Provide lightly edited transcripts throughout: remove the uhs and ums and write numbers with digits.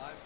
live?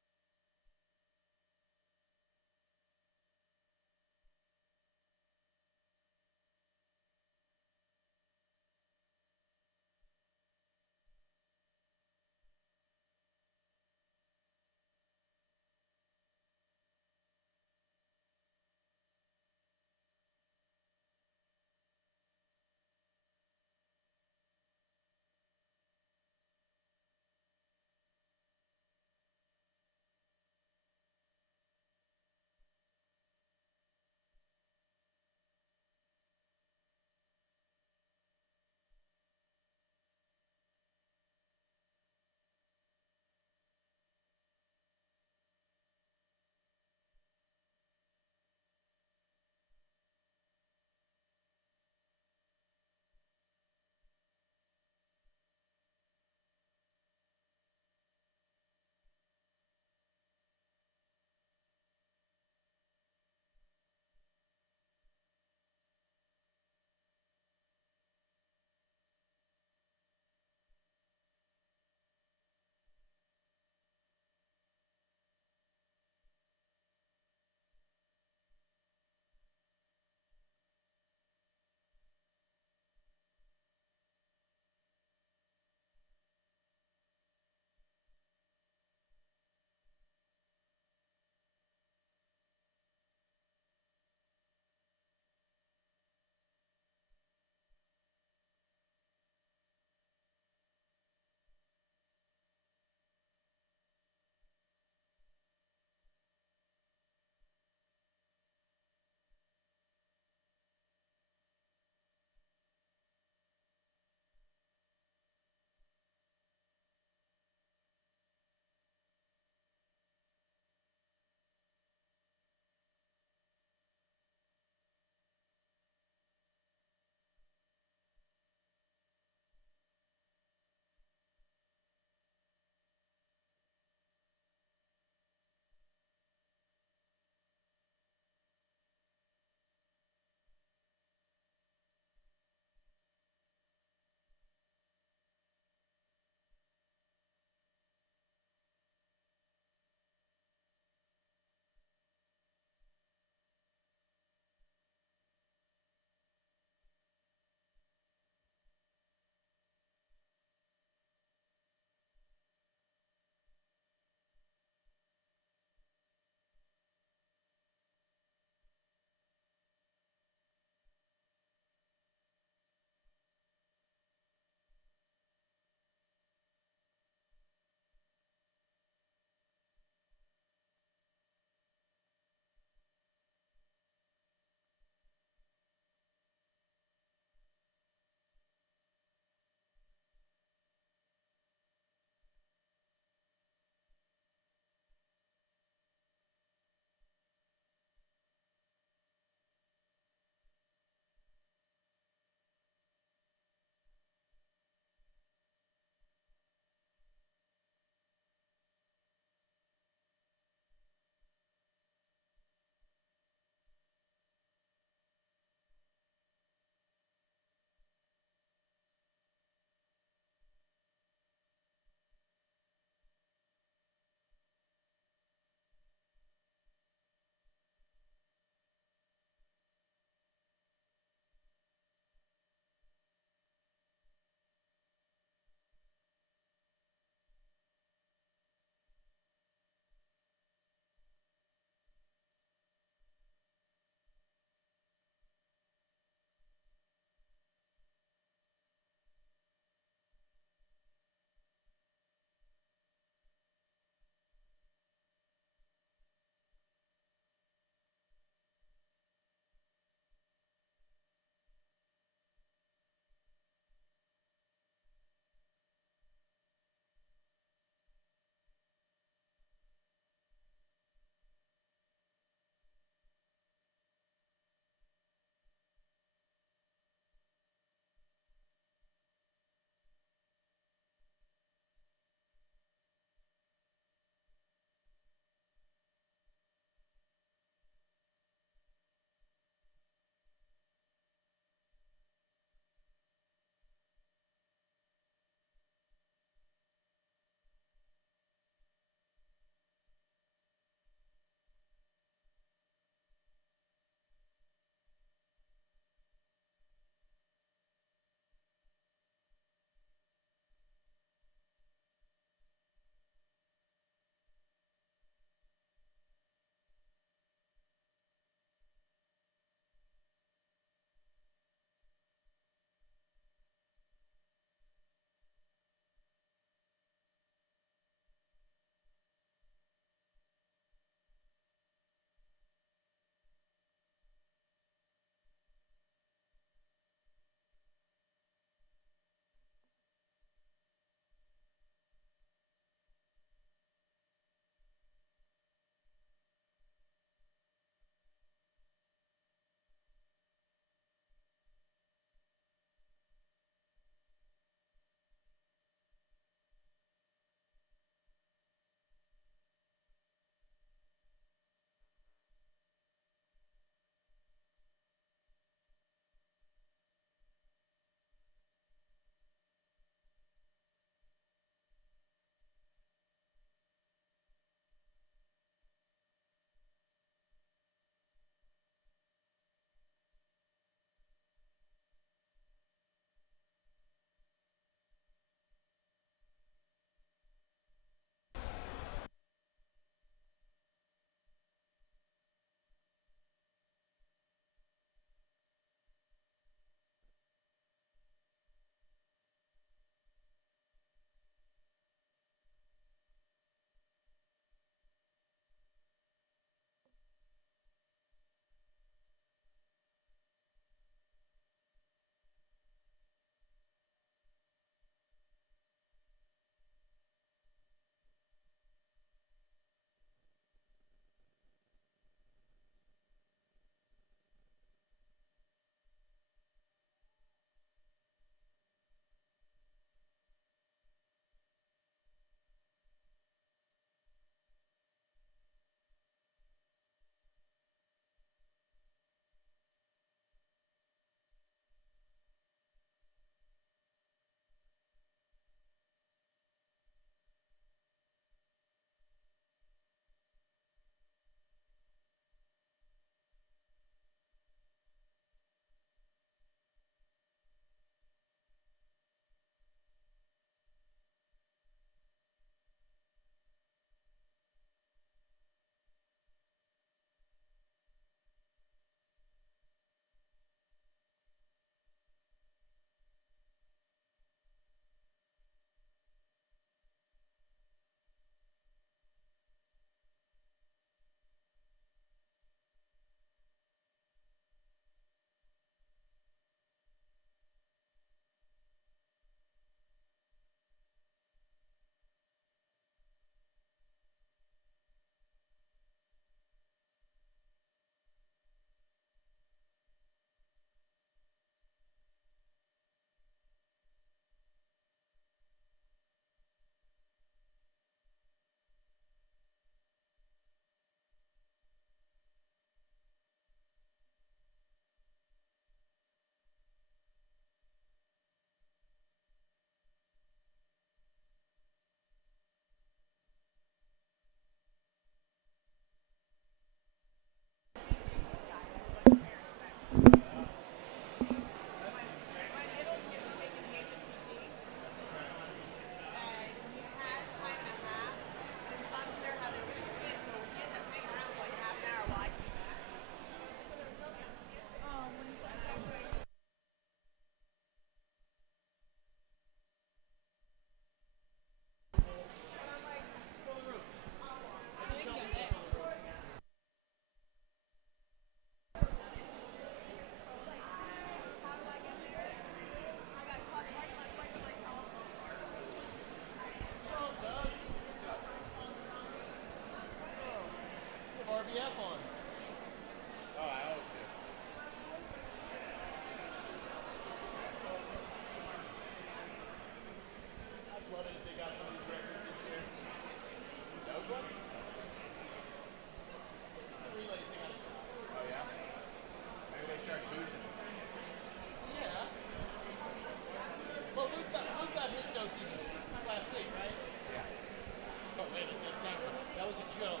That was a joke.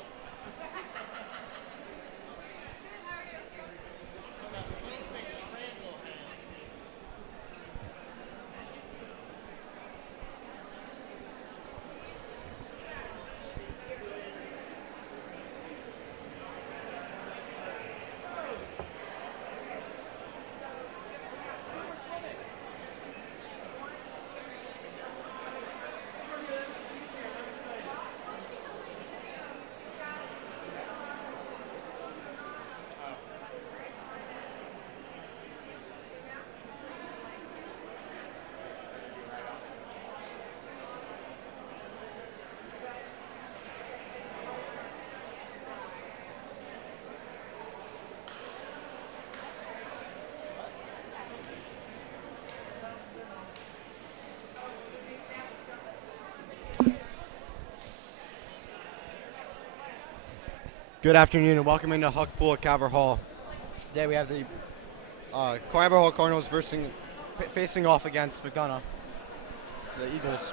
Good afternoon and welcome into Huck Pool at Calvert Hall. Today we have the Calvert Hall Cardinals facing off against McDonough, the Eagles.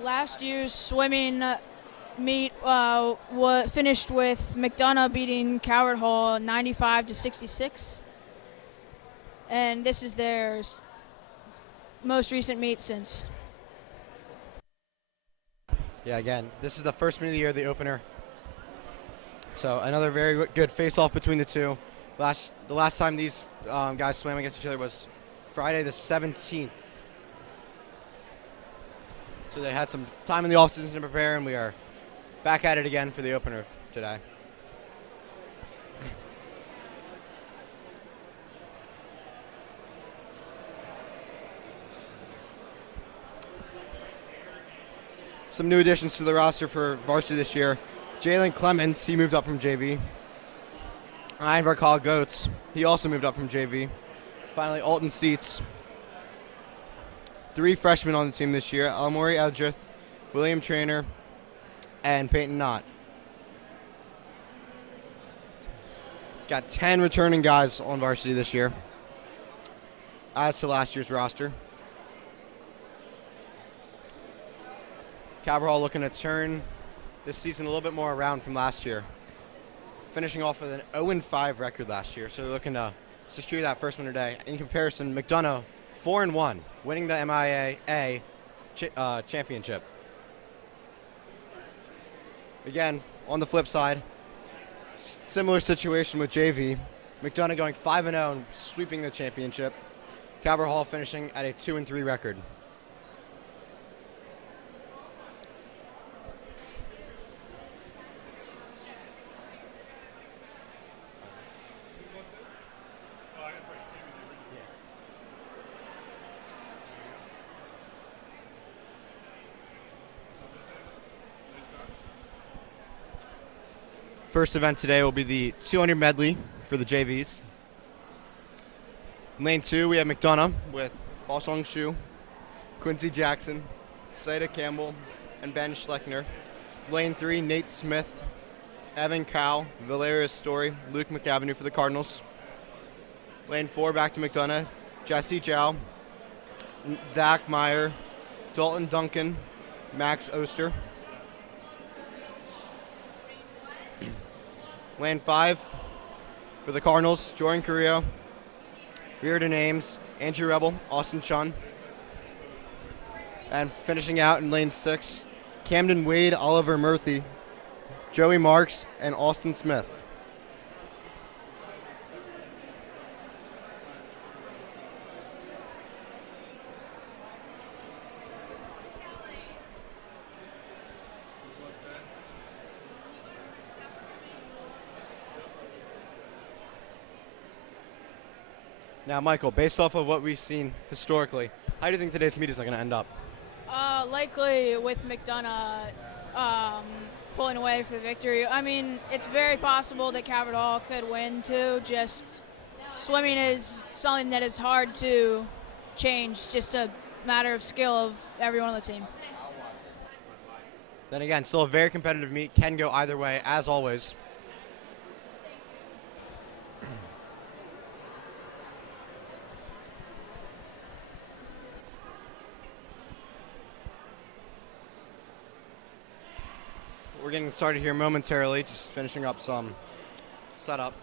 Last year's swimming meet finished with McDonough beating Coward Hall 95-66, and this is their most recent meet since. Yeah, again, this is the first meet of the year, the opener. So another very good face-off between the two. The last time these guys swam against each other was Friday the 17th. So they had some time in the offseason to prepare, and we are back at it again for the opener today. Some new additions to the roster for varsity this year. Jalen Clemens, he moved up from JV. Ivar Kyle Goetz, he also moved up from JV. Finally, Alton Seats. 3 freshmen on the team this year: Elmori Eldrith, William Trainer, and Peyton Knott. Got 10 returning guys on varsity this year, as to last year's roster. Calvert Hall looking to turn this season a little bit more around from last year, finishing off with an 0-5 record last year, so they're looking to secure that first win today. In comparison, McDonough 4-1, winning the MIAA championship. Again, on the flip side, similar situation with JV. McDonough going 5-0 and sweeping the championship. Calvert Hall finishing at a 2-3 record. First event today will be the 200 medley for the JVs. In lane 2, we have McDonough with Bosong Shu, Quincy Jackson, Saida Campbell, and Ben Schleckner. Lane 3, Nate Smith, Evan Cow, Valeria Story, Luke McAvenue for the Cardinals. Lane 4, back to McDonough, Jesse Chow, Zach Meyer, Dalton Duncan, Max Oster. Lane 5 for the Cardinals, Jordan Carrillo, Reardon Ames, Andrew Rebel, Austin Chun. And finishing out in lane 6, Camden Wade, Oliver Murphy, Joey Marks, and Austin Smith. Now, Michael, based off of what we've seen historically, how do you think today's meet is going to end up? Likely with McDonough pulling away for the victory. I mean, it's very possible that Calvert Hall could win too. Just swimming is something that is hard to change. Just a matter of skill of everyone on the team. Then again, still a very competitive meet. Can go either way, as always. We're getting started here momentarily, just finishing up some setup.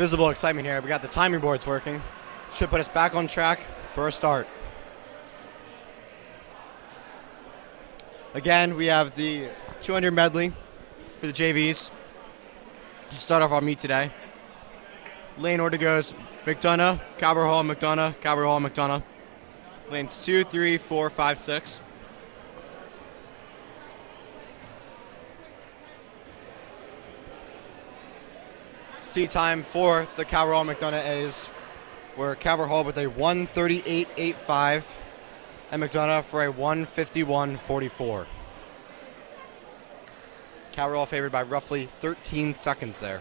visible excitement here. We got the timing boards working. Should put us back on track for a start. Again, we have the 200 medley for the JVs to start off our meet today. Lane order goes McDonough, Cabot Hall, McDonough, Cabot Hall, McDonough. Lanes 2, 3, 4, 5, 6. Seat time for the Cabot Hall McDonough A's were Cabot Hall with a 1:38.85 and McDonough for a 1:51.44. Cabot Hall favored by roughly 13 seconds there.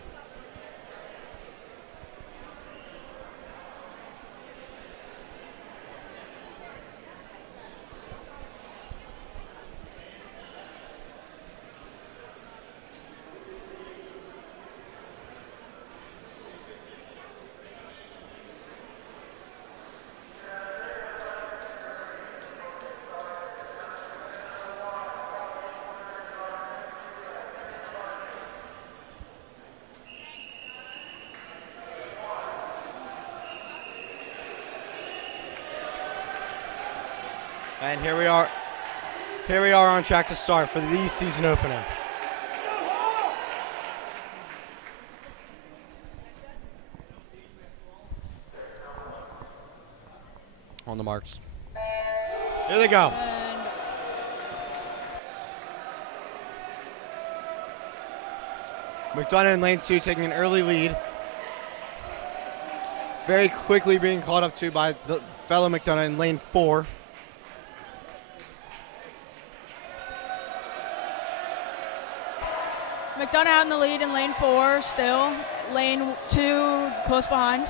And here we are on track to start for the season opener. On the marks. Here they go. McDonough in lane 2 taking an early lead. Very quickly being caught up to by the fellow McDonough in lane 4. McDonough out in the lead in lane 4 still. Lane 2 close behind.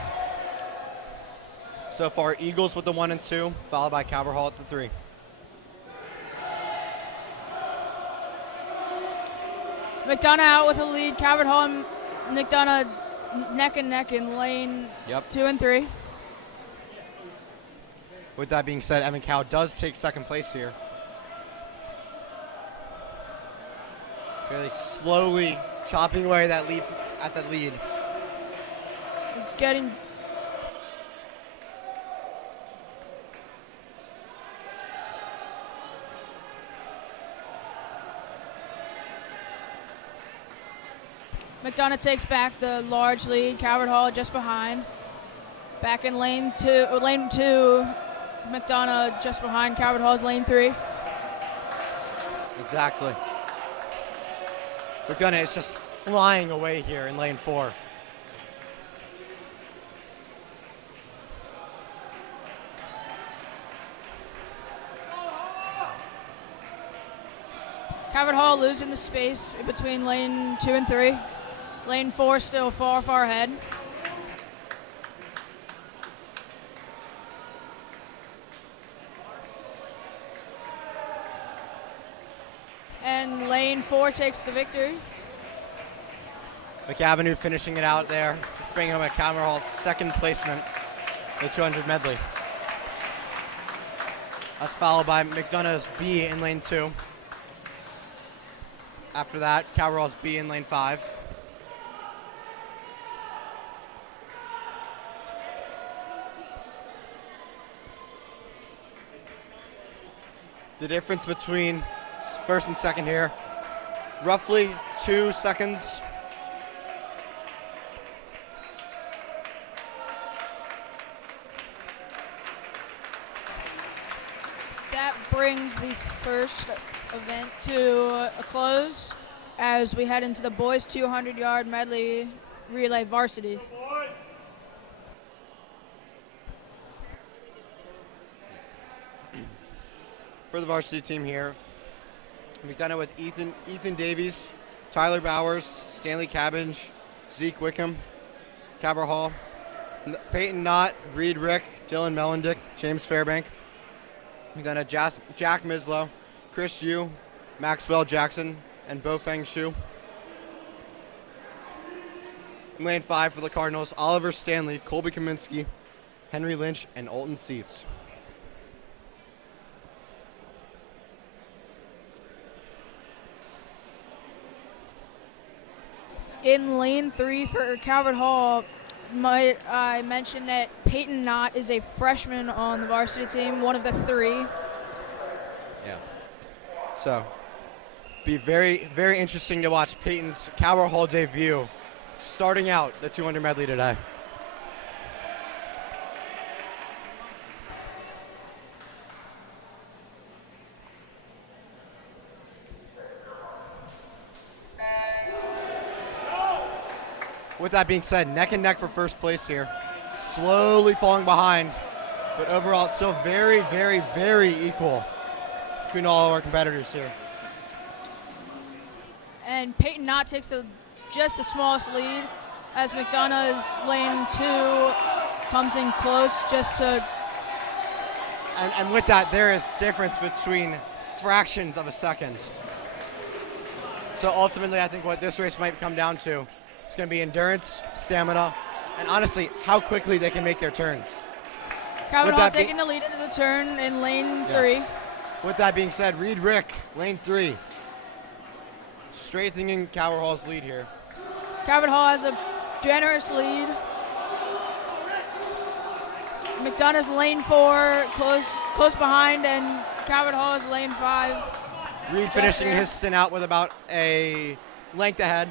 So far, Eagles with the 1 and 2, followed by Cabot Hall at the 3. McDonough out with the lead. Cabot Hall and McDonough neck and neck in lane 2 and 3. With that being said, Evan Cow does take second place here. Fairly slowly chopping away at that lead. Getting McDonough takes back the large lead. Cabot Hall just behind. Back in lane 2. McDonough just behind. Cabot Hall's lane 3. Exactly. McDonough is just flying away here in lane 4. Cabot Hall losing the space between lane 2 and 3. Lane 4 still far, far ahead. And lane 4 takes the victory. McAvenue finishing it out there, bringing home at Cabot Hall's second placement, the 200 medley. That's followed by McDonough's B in lane 2. After that, Cabot Hall's B in lane 5. The difference between first and second here, roughly 2 seconds. That brings the first event to a close as we head into the boys 200-yard medley relay varsity. For the varsity team here, we've done it with Ethan Davies, Tyler Bowers, Stanley Cabbage, Zeke Wickham, Cabot Hall, Peyton Knott, Reed Rick, Dylan Mellendick, James Fairbank. We've done it Jack Mislow, Chris Yu, Maxwell Jackson, and Bofeng Shu. In lane 5 for the Cardinals, Oliver Stanley, Colby Kaminsky, Henry Lynch, and Alton Seats. In lane 3 for Cabot Hall, might I mention that Peyton Knott is a freshman on the varsity team, one of the 3. Yeah. So, be very, very interesting to watch Peyton's Calvert Hall debut starting out the 200 medley today. With that being said, neck and neck for first place here. Slowly falling behind, but overall it's still very, very, very equal between all of our competitors here. And Peyton Knott takes just the smallest lead as McDonough's lane 2 comes in close just to... And with that, there is difference between fractions of a second. So ultimately, I think what this race might come down to is going to be endurance, stamina, and honestly, how quickly they can make their turns. Calvert Hall taking the lead into the turn in lane 3. With that being said, Reed Rick, lane 3. Strengthening Calvert Hall's lead here. Calvert Hall has a generous lead. McDonough's lane 4, close behind, and Calvert Hall is lane 5. Reed finishing his stint out with about a length ahead.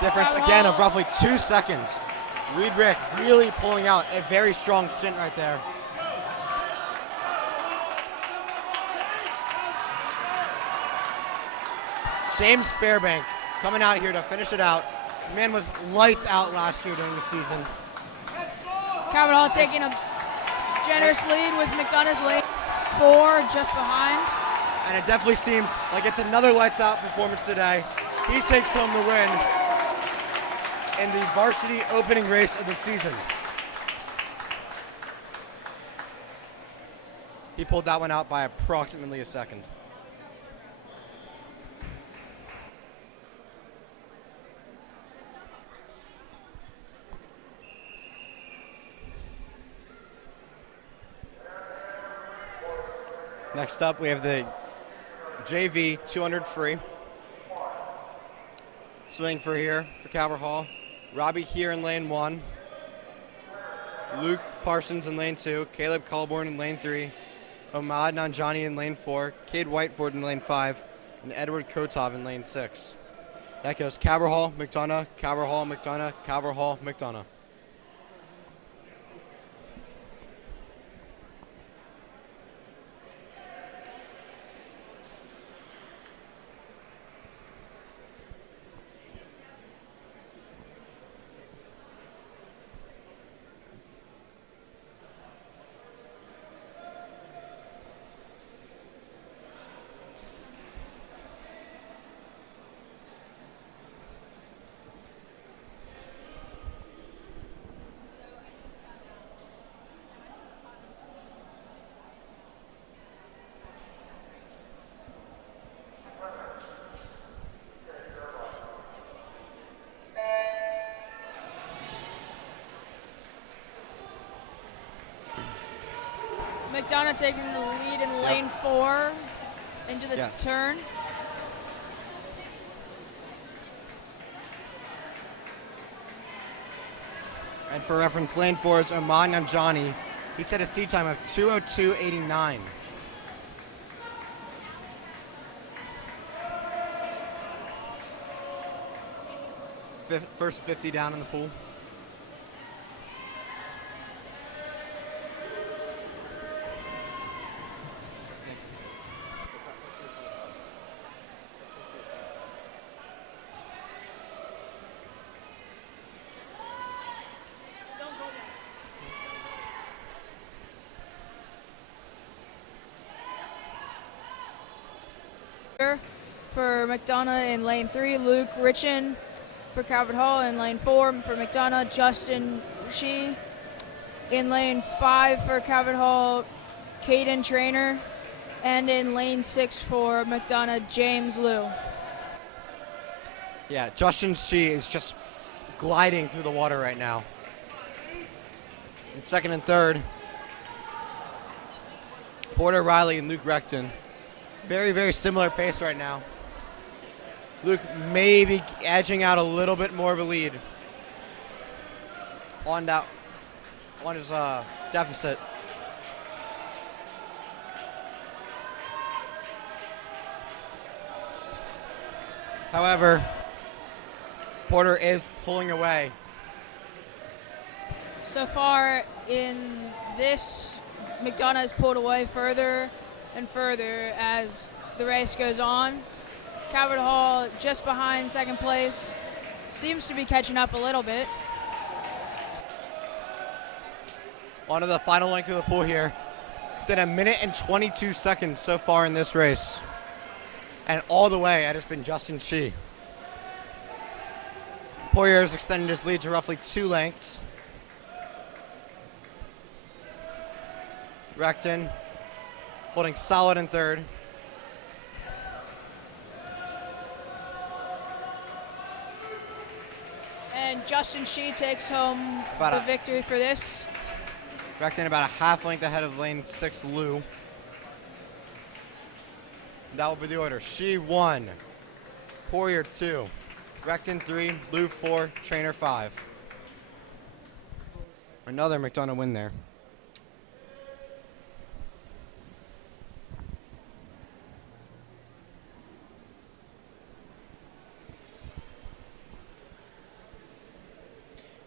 Difference again of roughly 2 seconds. Reed Rick really pulling out a very strong stint right there. James Fairbank coming out here to finish it out. The man was lights out last year during the season. Calvert Hall taking a generous lead with McDonough's lane 4 just behind. And it definitely seems like it's another lights out performance today. He takes home the win in the varsity opening race of the season. He pulled that one out by approximately a second. Next up, we have the JV 200 free. Swing for here for Calvert Hall. Robbie here in lane 1. Luke Parsons in lane 2. Caleb Colborn in lane 3. Ahmad Nanjani in lane 4. Cade Whiteford in lane 5. And Edward Kotov in lane 6. That goes Calvert Hall, McDonough, Calvert Hall, McDonough, Calvert Hall, McDonough. McDonough taking the lead in lane 4 into the turn. And for reference, lane 4 is Ahmad Nanjani. He set a seat time of 2:02.89. First 50 down in the pool. For McDonough in lane 3, Luke Richin for Calvert Hall in lane 4 for McDonough, Justin Shee in lane 5 for Calvert Hall, Caden Trainer, and in lane 6 for McDonough, James Liu. Yeah, Justin Shee is just gliding through the water right now. In second and third, Porter Riley and Luke Recton. Very, very similar pace right now. Luke maybe edging out a little bit more of a lead on his deficit. However, Porter is pulling away. So far in this, McDonough has pulled away further and further as the race goes on. Calvert Hall just behind second place, seems to be catching up a little bit. On to the final length of the pool here. Within a minute and 22 seconds so far in this race. And all the way, it has been Justin Shi. Poirier has extended his lead to roughly 2 lengths. Recton holding solid in third. And Justin Shi takes home the victory for this. Recton about a half length ahead of lane 6, Lou. That will be the order. Shi 1, Poirier 2, Recton 3, Lou 4, Trainer 5. Another McDonough win there.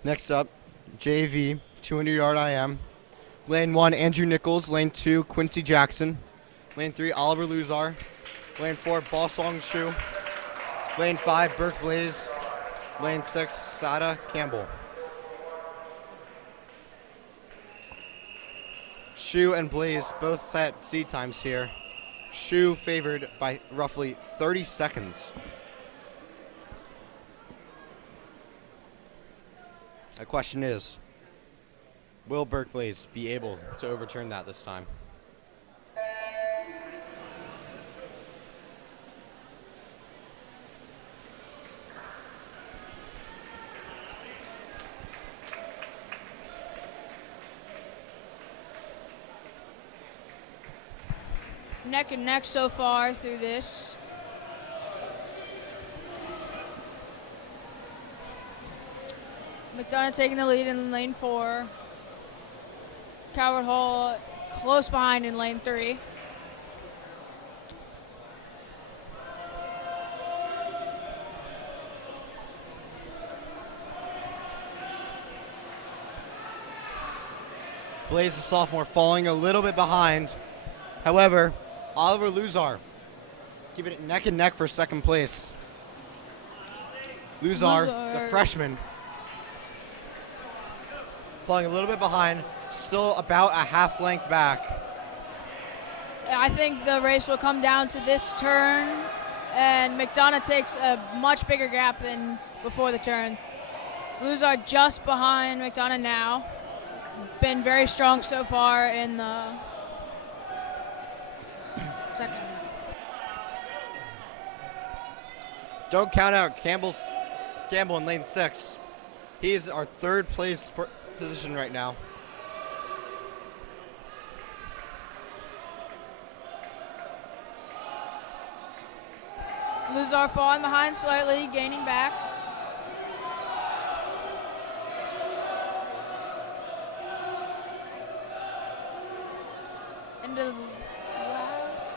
Next up, JV, 200-yard IM. Lane 1, Andrew Nichols. Lane 2, Quincy Jackson. Lane 3, Oliver Luzar. Lane 4, Bosong Shu. Lane 5, Burke Blaze. Lane 6, Sada Campbell. Shu and Blaze both set seed times here. Shu favored by roughly 30 seconds. The question is, will Burke Blaze be able to overturn that this time? Neck and neck so far through this. McDonough taking the lead in lane 4. Calvert Hall close behind in lane 3. Blaze, the sophomore, falling a little bit behind. However, Oliver Luzar giving it neck and neck for second place. Luzar, the freshman, falling a little bit behind, still about a half length back. I think the race will come down to this turn, and McDonough takes a much bigger gap than before the turn. Luzar just behind McDonough now. Been very strong so far in the second. Don't count out Campbell in lane 6. He's our third place position right now. Luzar falling behind slightly, gaining back. Into the last.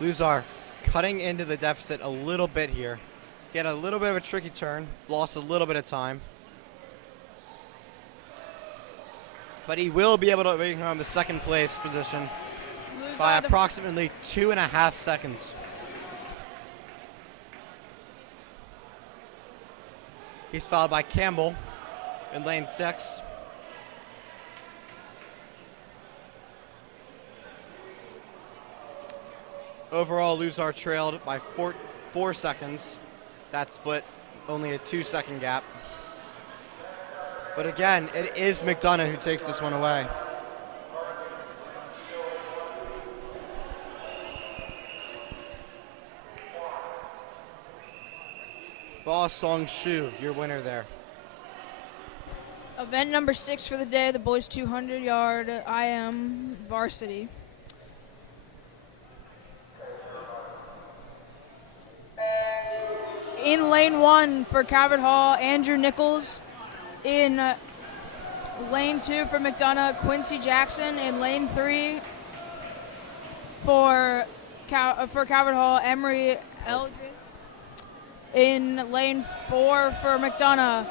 Luzar cutting into the deficit a little bit here. He had a little bit of a tricky turn, lost a little bit of time. But he will be able to bring home the second place position by approximately 2.5 seconds. He's followed by Campbell in lane 6. Overall, Luzar trailed by 4 seconds. That split only a 2-second gap. But again, it is McDonough who takes this one away. Ba Song Shu, your winner there. Event number 6 for the day, the boys 200-yard IM varsity. In lane 1 for Calvert Hall, Andrew Nichols. In lane 2 for McDonough, Quincy Jackson. In lane 3 for Calvert Hall, Emery Eldridge. In lane 4 for McDonough,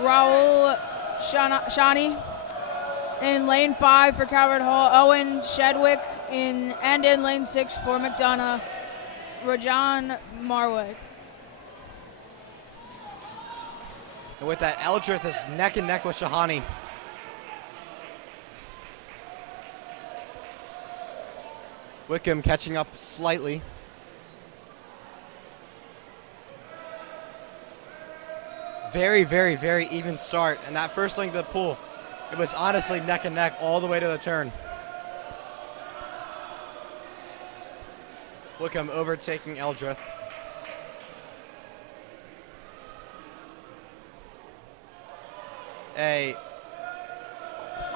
Raul Shani. In lane 5 for Calvert Hall, Owen Shedwick. And in lane 6 for McDonough, Rajan Marwood. And with that, Eldridge is neck and neck with Shahani. Wickham catching up slightly. Very, very, very even start. And that first link to the pool, it was honestly neck and neck all the way to the turn. Wickham overtaking Eldridge. A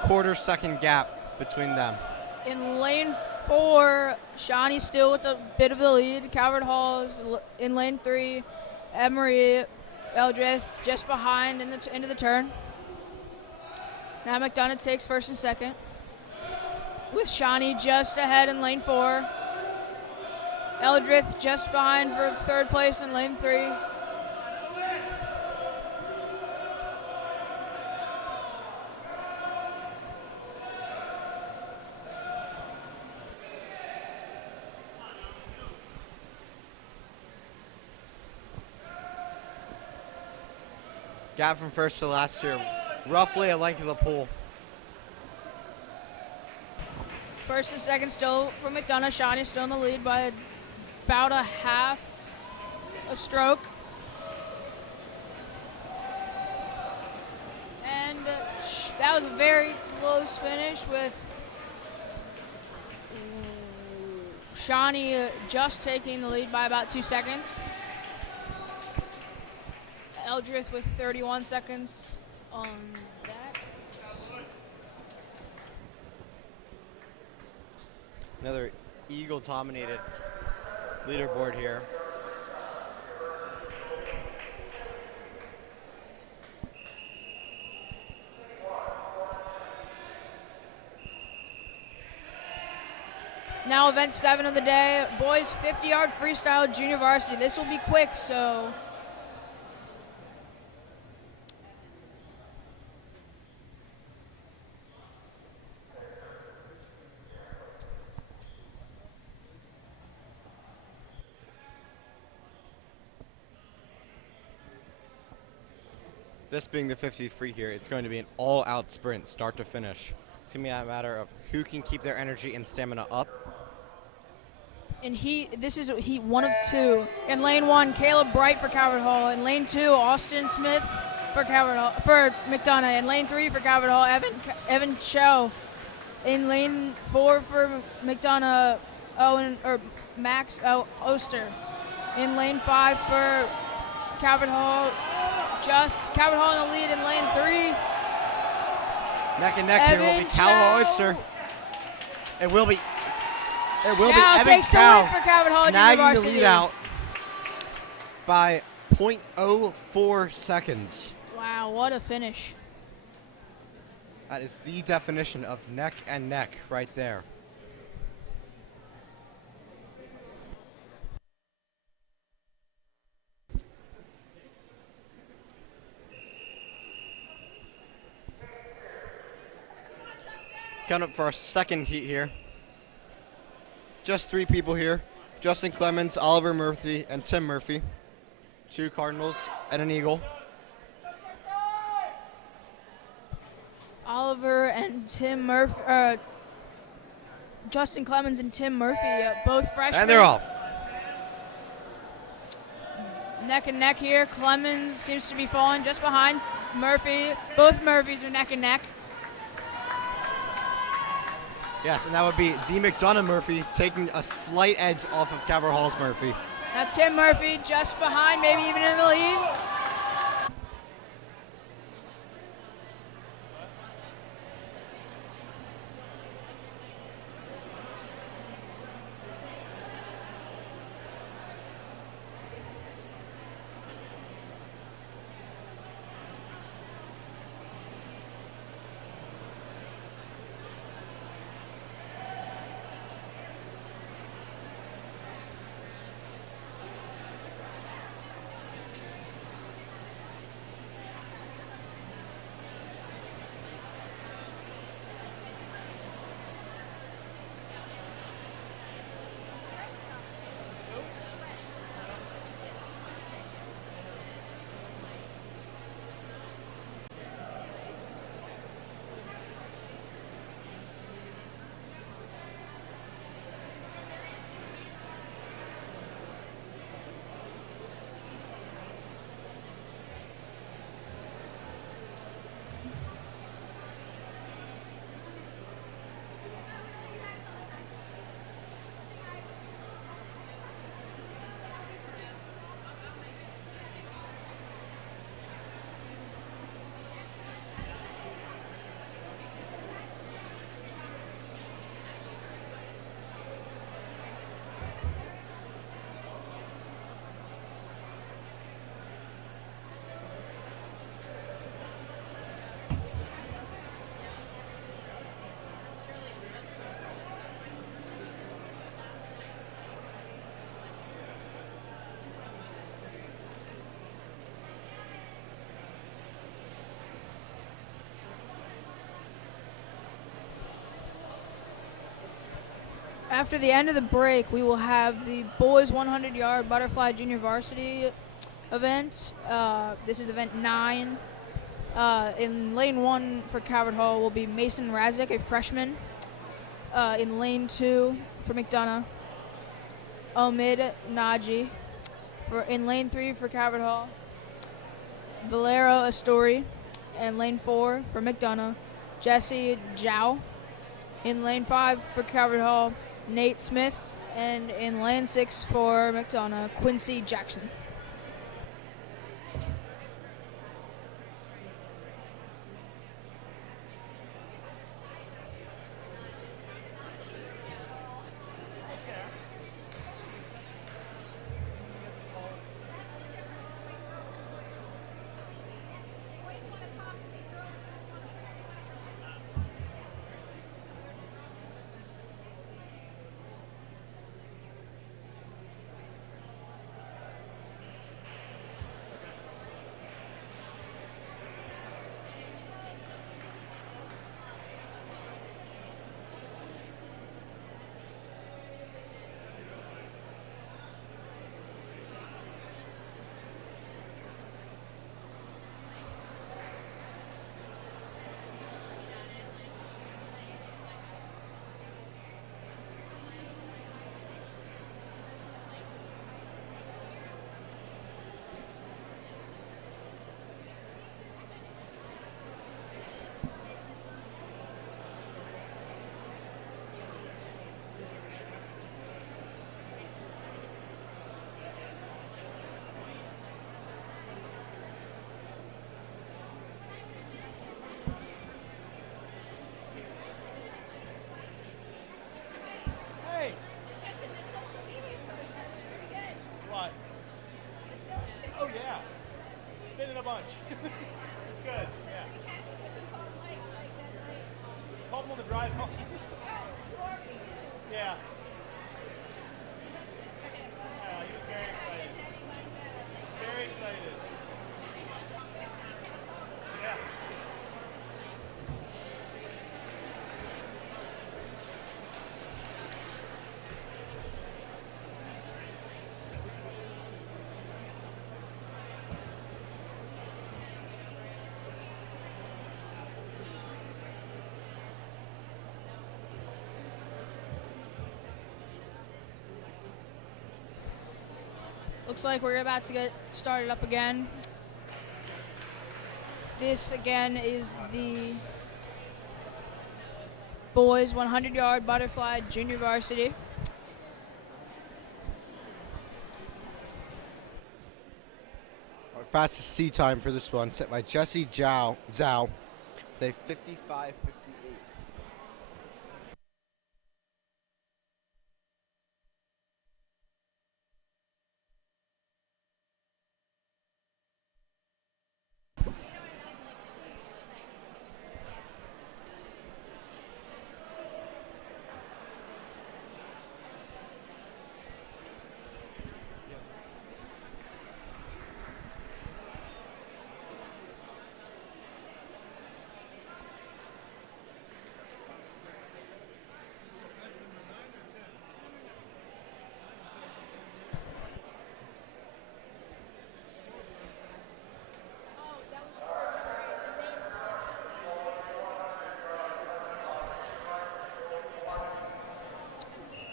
quarter-second gap between them. In lane 4, Shawnee still with a bit of the lead. Calvert Hall is in lane 3. Emery Eldridge just behind in the into the turn. Now McDonough takes first and second, with Shawnee just ahead in lane 4. Eldridge just behind for third place in lane 3. Gap from first to last here, roughly a length of the pool. First and second still for McDonough. Shawnee still in the lead by about a half a stroke. And that was a very close finish with Shawnee just taking the lead by about 2 seconds. Eldridge with 31 seconds on that. Another Eagle-dominated leaderboard here. Now event 7 of the day, boys 50-yard freestyle junior varsity. This will be quick, so this being the 50 free here, it's going to be an all-out sprint, start to finish. It's going to be a matter of who can keep their energy and stamina up. And this is heat 1 of 2. In lane 1, Caleb Bright for Calvert Hall. In lane 2, Austin Smith for McDonough. In lane 3 for Calvert Hall, Evan Cho. In lane 4 for McDonough, Max Oster. In lane 5 for Calvert Hall, Calvert Hall in the lead in lane 3. Neck and neck here will be Cal Oyster. It will be Evan takes the win for Calvert Hall Junior snagging Varsity. the lead out by 0.04 seconds. Wow, what a finish. That is the definition of neck and neck right there. Coming up for our second heat here. Just 3 people here. Justin Clemens, Oliver Murphy, and Tim Murphy. 2 Cardinals and an Eagle. Oliver and Tim Murphy, Justin Clemens and Tim Murphy, both freshmen. And they're off. Neck and neck here. Clemens seems to be falling just behind. Murphy. Both Murphys are neck and neck. Yes, and that would be Z McDonough Murphy taking a slight edge off of Calvert Hall's Murphy. Now Tim Murphy just behind, maybe even in the lead. After the end of the break, we will have the boys 100-yard butterfly junior varsity event. This is event 9. In lane 1 for Calvert Hall will be Mason Razik, a freshman. In lane 2 for McDonough, Omid Naji. In lane 3 for Calvert Hall, Valero Astori. And lane 4 for McDonough, Jesse Zhao. In lane 5 for Calvert Hall, Nate Smith. And in lane 6 for McDonough, Quincy Jackson. Looks like we're about to get started up again. This again is the boys 100-yard butterfly junior varsity. Our fastest C time for this one, set by Jesse Zhao. They 55.58.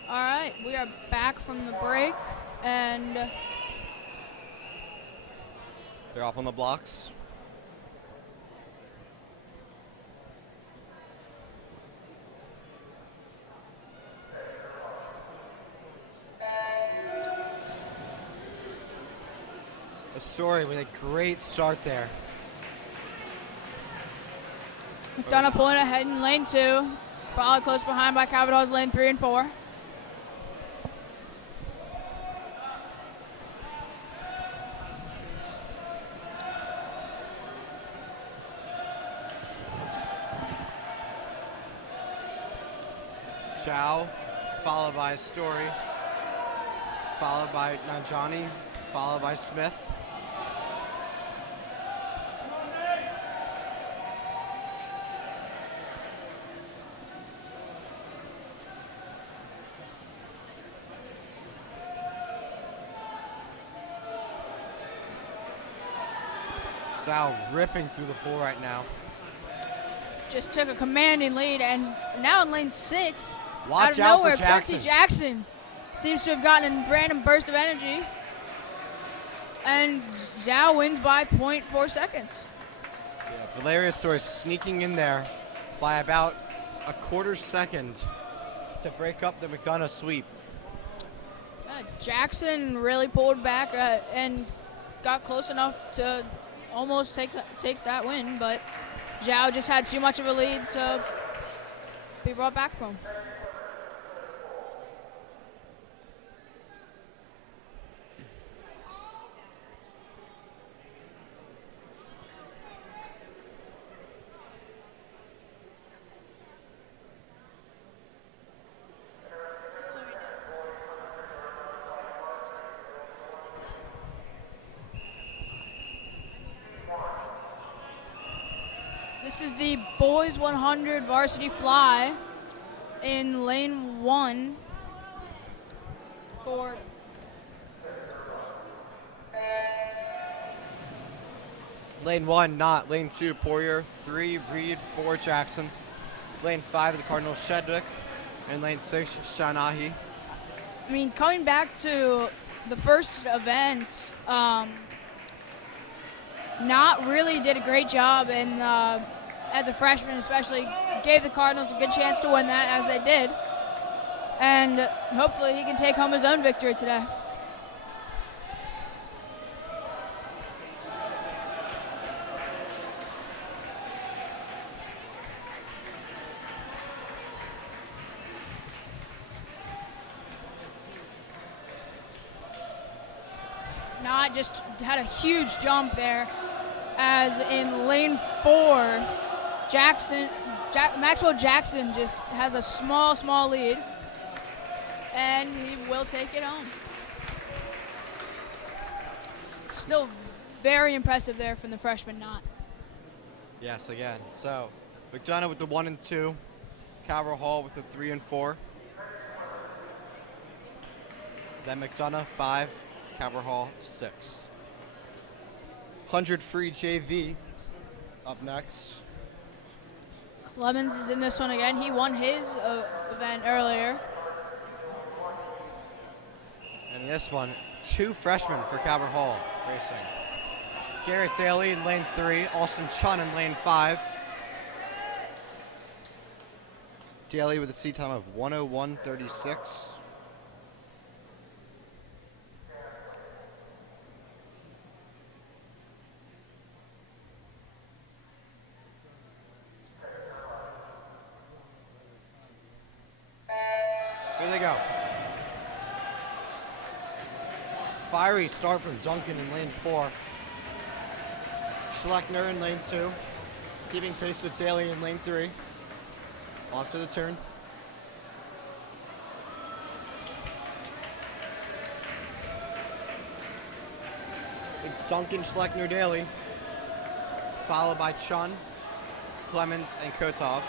All right, we are back from the break, and They're up on the blocks. A story with a great start there. McDonough pulling ahead in lane 2, followed close behind by Cavadall's lane 3 and 4. Chow, followed by Story, followed by Nanjani, followed by Smith. Zhao ripping through the pool right now. Just took a commanding lead, and now in lane 6, Watch out of out nowhere, for Jackson. Quincy Jackson seems to have gotten a random burst of energy, and Zhao wins by 0.4 seconds. Yeah, Valeria Story sneaking in there by about a quarter second to break up the McDonough sweep. Jackson really pulled back and got close enough to almost take that win, but Zhao just had too much of a lead to be brought back from. This is the boys 100 varsity fly in lane 1 for Lane 1, Knott. Lane 2, Poirier. 3, Reed. 4, Jackson. Lane 5, the Cardinals, Shedrick. And lane 6, Shanahi. I mean, coming back to the first event, Knott really did a great job, and as a freshman especially, gave the Cardinals a good chance to win that, as they did. And hopefully he can take home his own victory today. Knott just had a huge jump there, as in lane 4, Maxwell Jackson just has a small lead, and he will take it home. Still very impressive there from the freshman Knott. Yes, again. So, McDonough with the 1 and 2. Calvert Hall with the 3 and 4. Then McDonough 5. Calvert Hall 6. 100 free JV up next. Clemens is in this one again. He won his event earlier. And this one, 2 freshmen for Calvert Hall racing. Garrett Daly in lane 3, Austin Chun in lane 5. Daly with a seat time of 1:01:36. Here they go. Fiery start from Duncan in lane 4. Schleckner in lane 2. Keeping pace with Daly in lane 3. Off to the turn. It's Duncan, Schleckner, Daly. Followed by Chun, Clemens, and Kotov.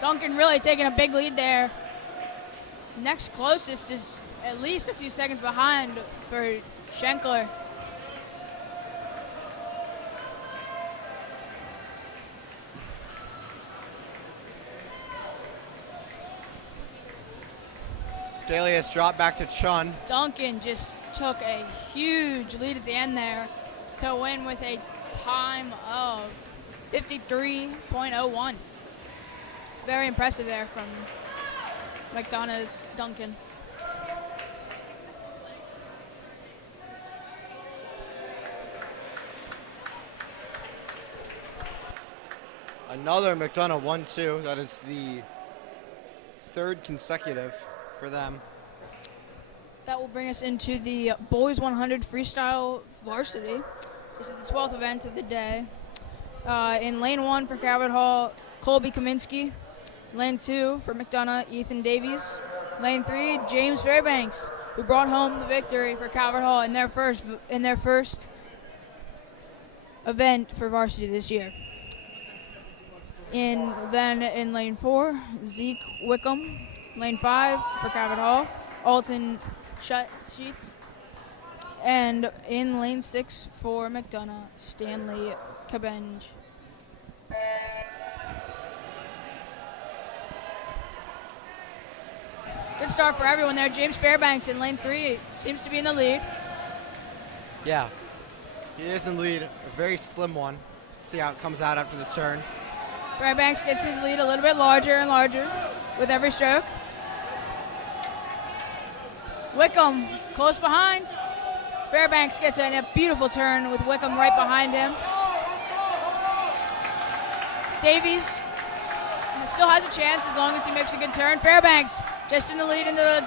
Duncan really taking a big lead there. Next closest is at least a few seconds behind for Schenkler. Daly has dropped back to Chun. Duncan just took a huge lead at the end there to win with a time of 53.01. Very impressive there from McDonough's Duncan. Another McDonough 1-2. That is the third consecutive for them. That will bring us into the Boys 100 Freestyle Varsity. This is the 12th event of the day. In lane 1 for Cabot Hall, Colby Kaminsky. Lane 2 for McDonough, Ethan Davies. Lane 3, James Fairbanks, who brought home the victory for Cabot Hall in their first event for varsity this year. Then in lane 4, Zeke Wickham. Lane 5 for Cabot Hall, Alton Sheets. And in lane 6 for McDonough, Stanley Cabenge. Good start for everyone there. James Fairbanks in lane 3 seems to be in the lead. Yeah, he is in the lead, a very slim one. Let's see how it comes out after the turn. Fairbanks gets his lead a little bit larger and larger with every stroke. Wickham close behind. Fairbanks gets a beautiful turn with Wickham right behind him. Davies still has a chance as long as he makes a good turn. Fairbanks just in the lead into the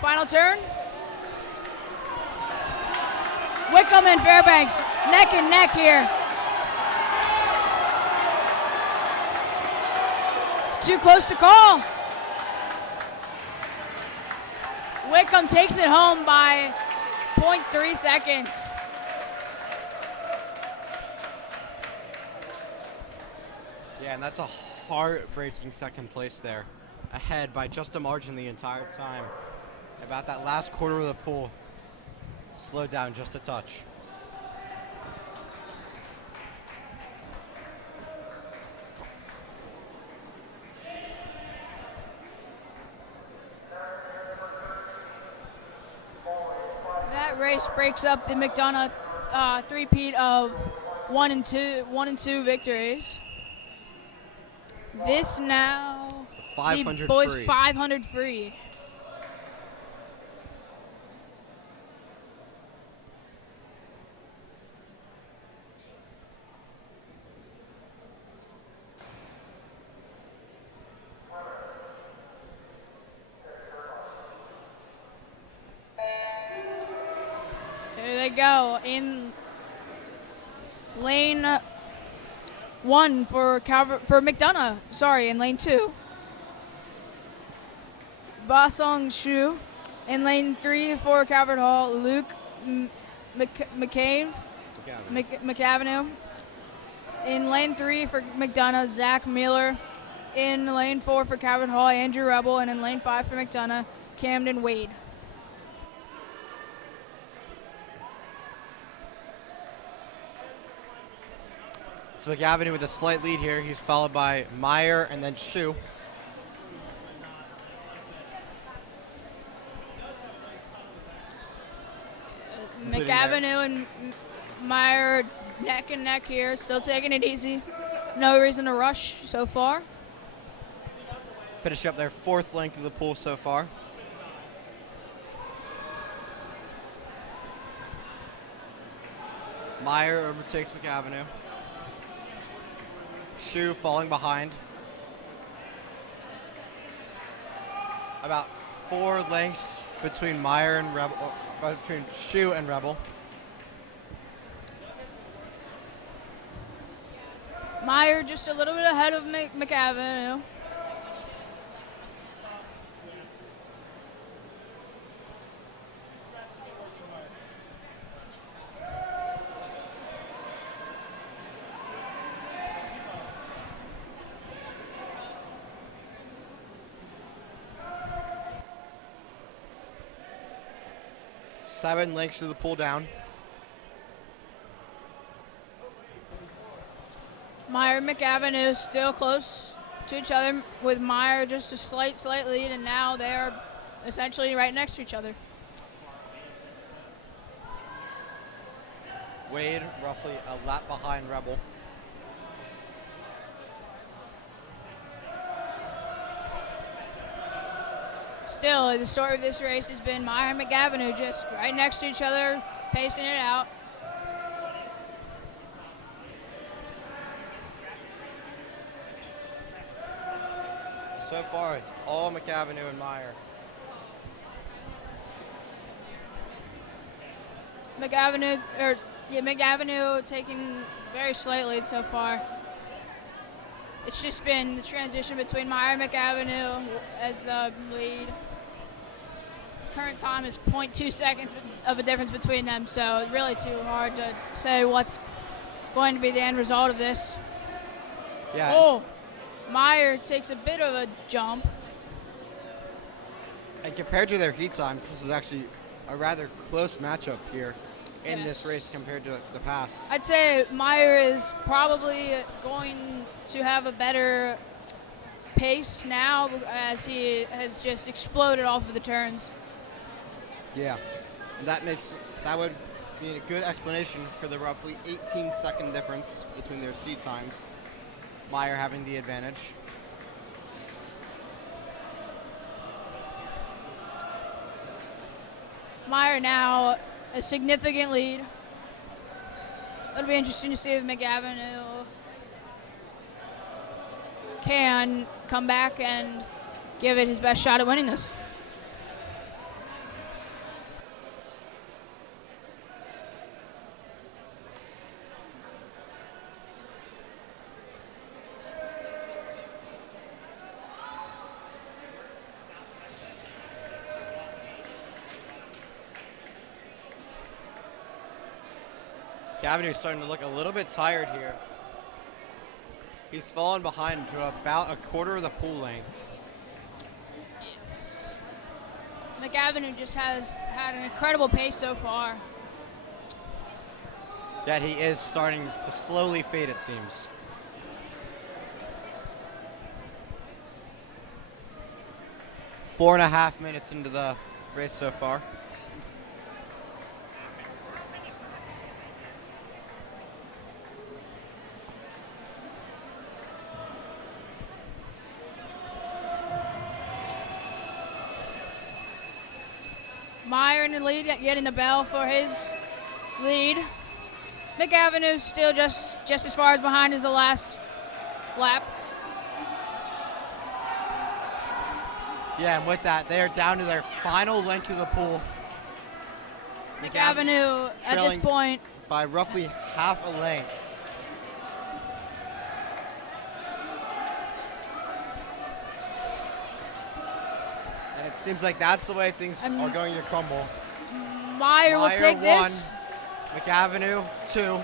final turn. Wickham and Fairbanks neck and neck here. It's too close to call. Wickham takes it home by 0.3 seconds. Yeah, and that's a heartbreaking second place there. Ahead by just a margin the entire time. About that last quarter of the pool, slowed down just a touch. That race breaks up the McDonough three-peat of 1 and 2 victories. This now, 500 the boys free. 500 free. Here they go in lane 1 for McDonough. Sorry, in lane 2. Basong Shu. In lane 3 for Calvert Hall, Luke McCabe. McAvenue. In lane 3 for McDonough, Zach Miller. In lane 4 for Calvert Hall, Andrew Rebel. And in lane 5 for McDonough, Camden Wade. It's McAvenue with a slight lead here. He's followed by Meyer and then Shu. McAvenue and Meyer neck and neck here, still taking it easy. No reason to rush so far. Finish up their 4th length of the pool so far. Meyer overtakes McAvenue. Shu falling behind. About 4 lengths between Meyer and Rebel, between Shu and Rebel. Meyer just a little bit ahead of McAvenue. Seven lengths to the pull down. Meyer and McAvenue still close to each other, with Meyer just a slight lead, and now they are essentially right next to each other. Wade roughly a lap behind Rebel. Still, the story of this race has been Meyer and McAvenue just right next to each other, pacing it out. So far, it's all McAvenue and Meyer. McAvenue taking very slight lead so far. It's just been the transition between Meyer and McAvenue as the lead. Current time is 0.2 seconds of a difference between them, so it's really too hard to say what's going to be the end result of this. Yeah. Oh, Meyer takes a bit of a jump. And compared to their heat times, this is actually a rather close matchup here in this race compared to the past. I'd say Meyer is probably going to have a better pace now as he has just exploded off of the turns. Yeah, and that would be a good explanation for the roughly 18-second difference between their seat times. Meyer having the advantage. Meyer now a significant lead. It'll be interesting to see if McAvenue can come back and give it his best shot at winning this. McAvenue's starting to look a little bit tired here. He's fallen behind to about a quarter of the pool length. Yes. McAvenue just has had an incredible pace so far. Yet he is starting to slowly fade, it seems. Four and a half minutes into the race so far. Meyer in the lead, getting the bell for his lead. McAvenue still just as far as behind as the last lap. Yeah, and with that, they are down to their final length of the pool. McAvenue at this point by roughly half a length. And it seems like that's the way things are going to crumble. Meyer will take this. McAvenue 2.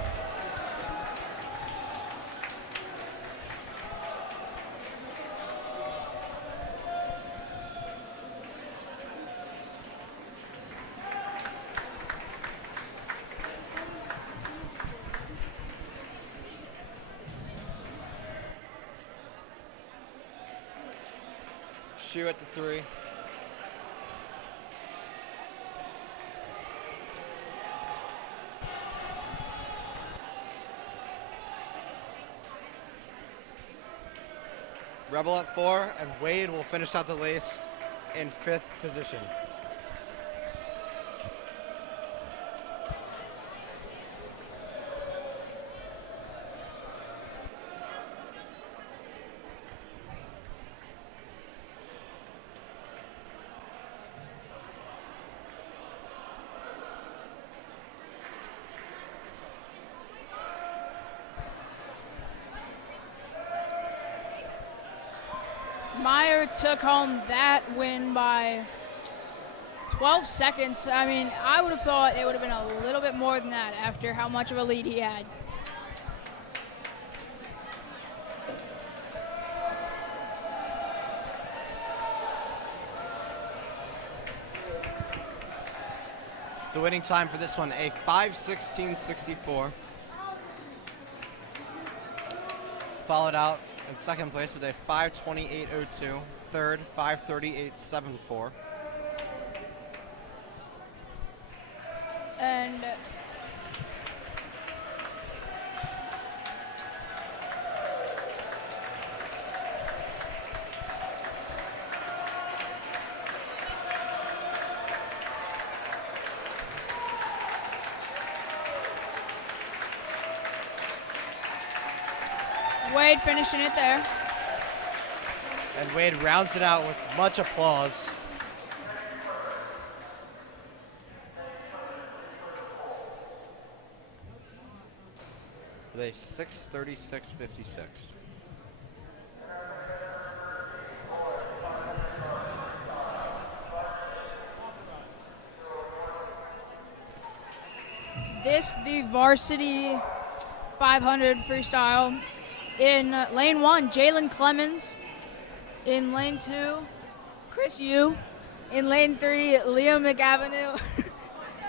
Shu at the 3. Rebel at 4, and Wade will finish out the race in 5th position. Meyer took home that win by 12 seconds. I mean, I would have thought it would have been a little bit more than that after how much of a lead he had. The winning time for this one, a 5:16.64. Followed out in second place with a 5:28.02. Third, 5:38.74. And Wade finishing it there. And Wade rounds it out with much applause. With a 6:36.56. This the varsity 500 freestyle. In lane 1, Jalen Clemens. In lane 2, Chris Yu. In lane 3, Leo McAvenue.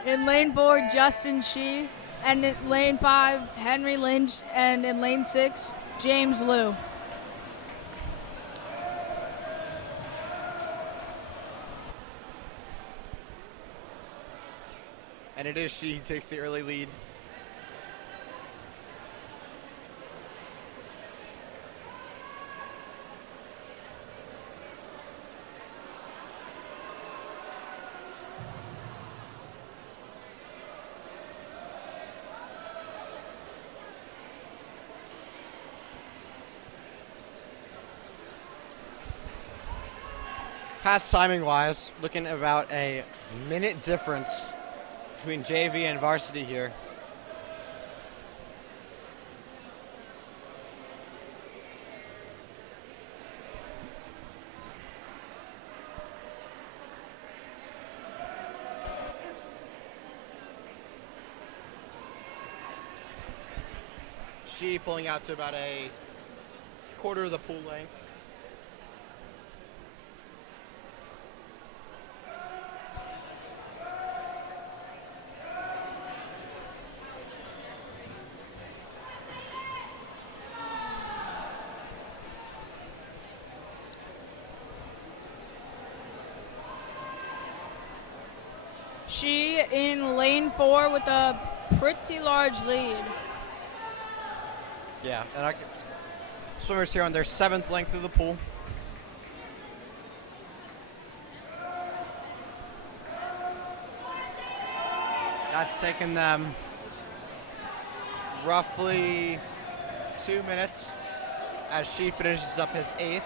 In lane 4, Justin Shee. And in lane 5, Henry Lynch. And in lane 6, James Liu. And it is Shee who takes the early lead. Past timing wise, looking at about a minute difference between JV and varsity here. Shee pulling out to about a quarter of the pool length. Shee in lane 4 with a pretty large lead. Yeah, and our swimmers here on their 7th length of the pool. That's taken them roughly 2 minutes as Shee finishes up his 8th.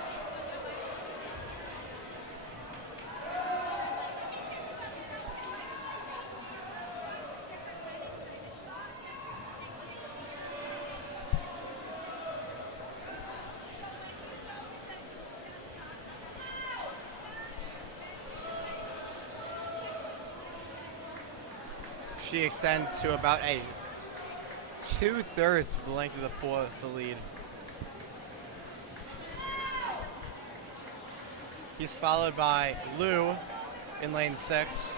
She extends to about a 2/3 of the length of the pool to lead. He's followed by Liu in lane 6,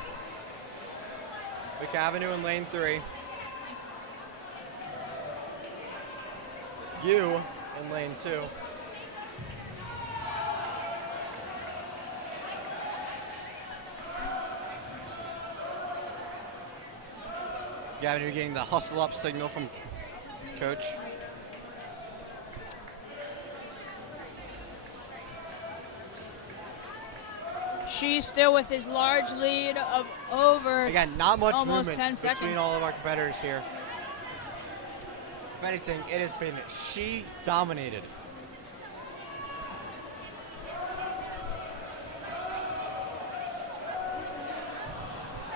McAvenue in lane 3, Yu in lane 2, Gavin, you're getting the hustle up signal from coach. She still with his large lead of over Again, not much almost movement 10 seconds. between all of our competitors here. If anything, it has been she dominated.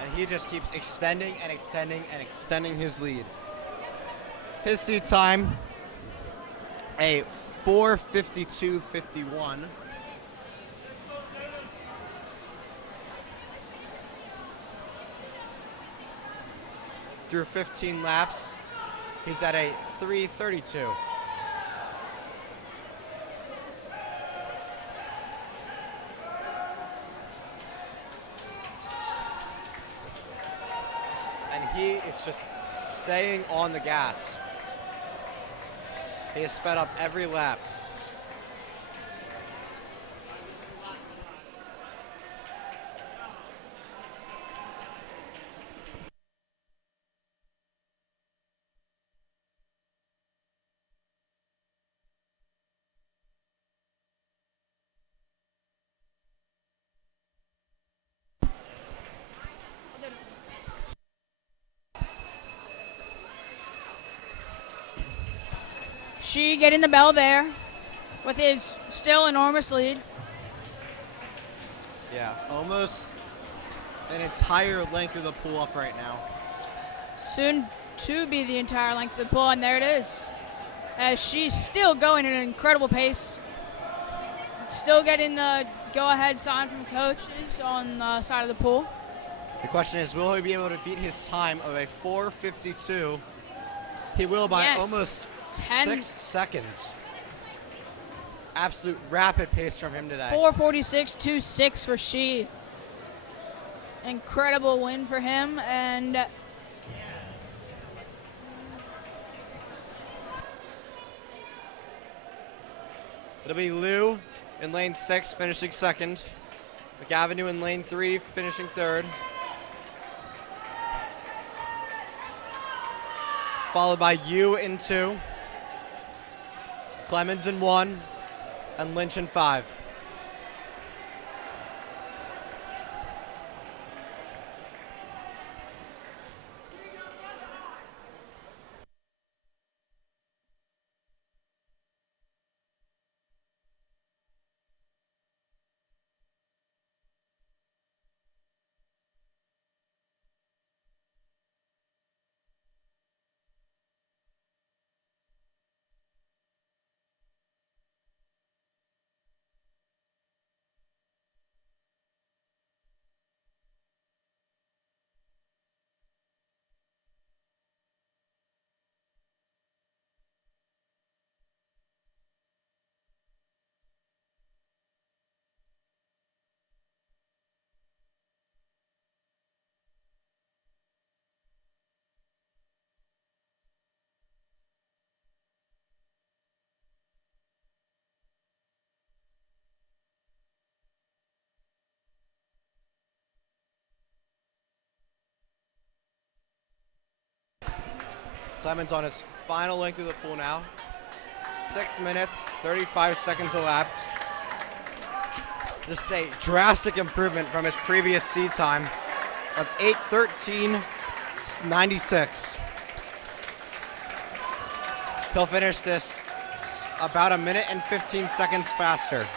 And he just keeps extending and extending and extending his lead. His seat time, a 4:52.51. Through 15 laps, he's at a 3:32. And he is just staying on the gas. He has sped up every lap. She getting the bell there with his still enormous lead. Yeah, almost an entire length of the pool up right now. Soon to be the entire length of the pool, and there it is. As she's still going at an incredible pace. Still getting the go-ahead sign from coaches on the side of the pool. The question is, will he be able to beat his time of a 4:52? He will by almost 6 seconds. Absolute rapid pace from him today. 4:46.26 for she. Incredible win for him, and it'll be Liu in lane 6, finishing second. McAvenue in lane 3, finishing third. Followed by Yu in 2. Clemens in 1. And Lynch in 5. Clemens on his final length of the pool now. 6 minutes, 35 seconds elapsed. Just a drastic improvement from his previous seed time of 8:13.96. He'll finish this about a minute and 15 seconds faster.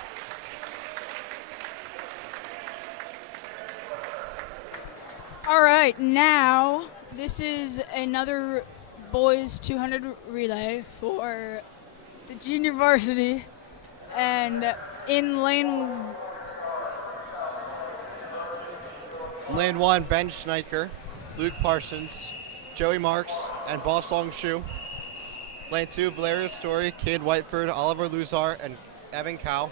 all right, now this is another boys 200 relay for the junior varsity, and in lane 1, Ben Schneiker, Luke Parsons, Joey Marks, and Bosong Shu. Lane 2, Valeria Story, Cade Whiteford, Oliver Luzar, and Evan Cow.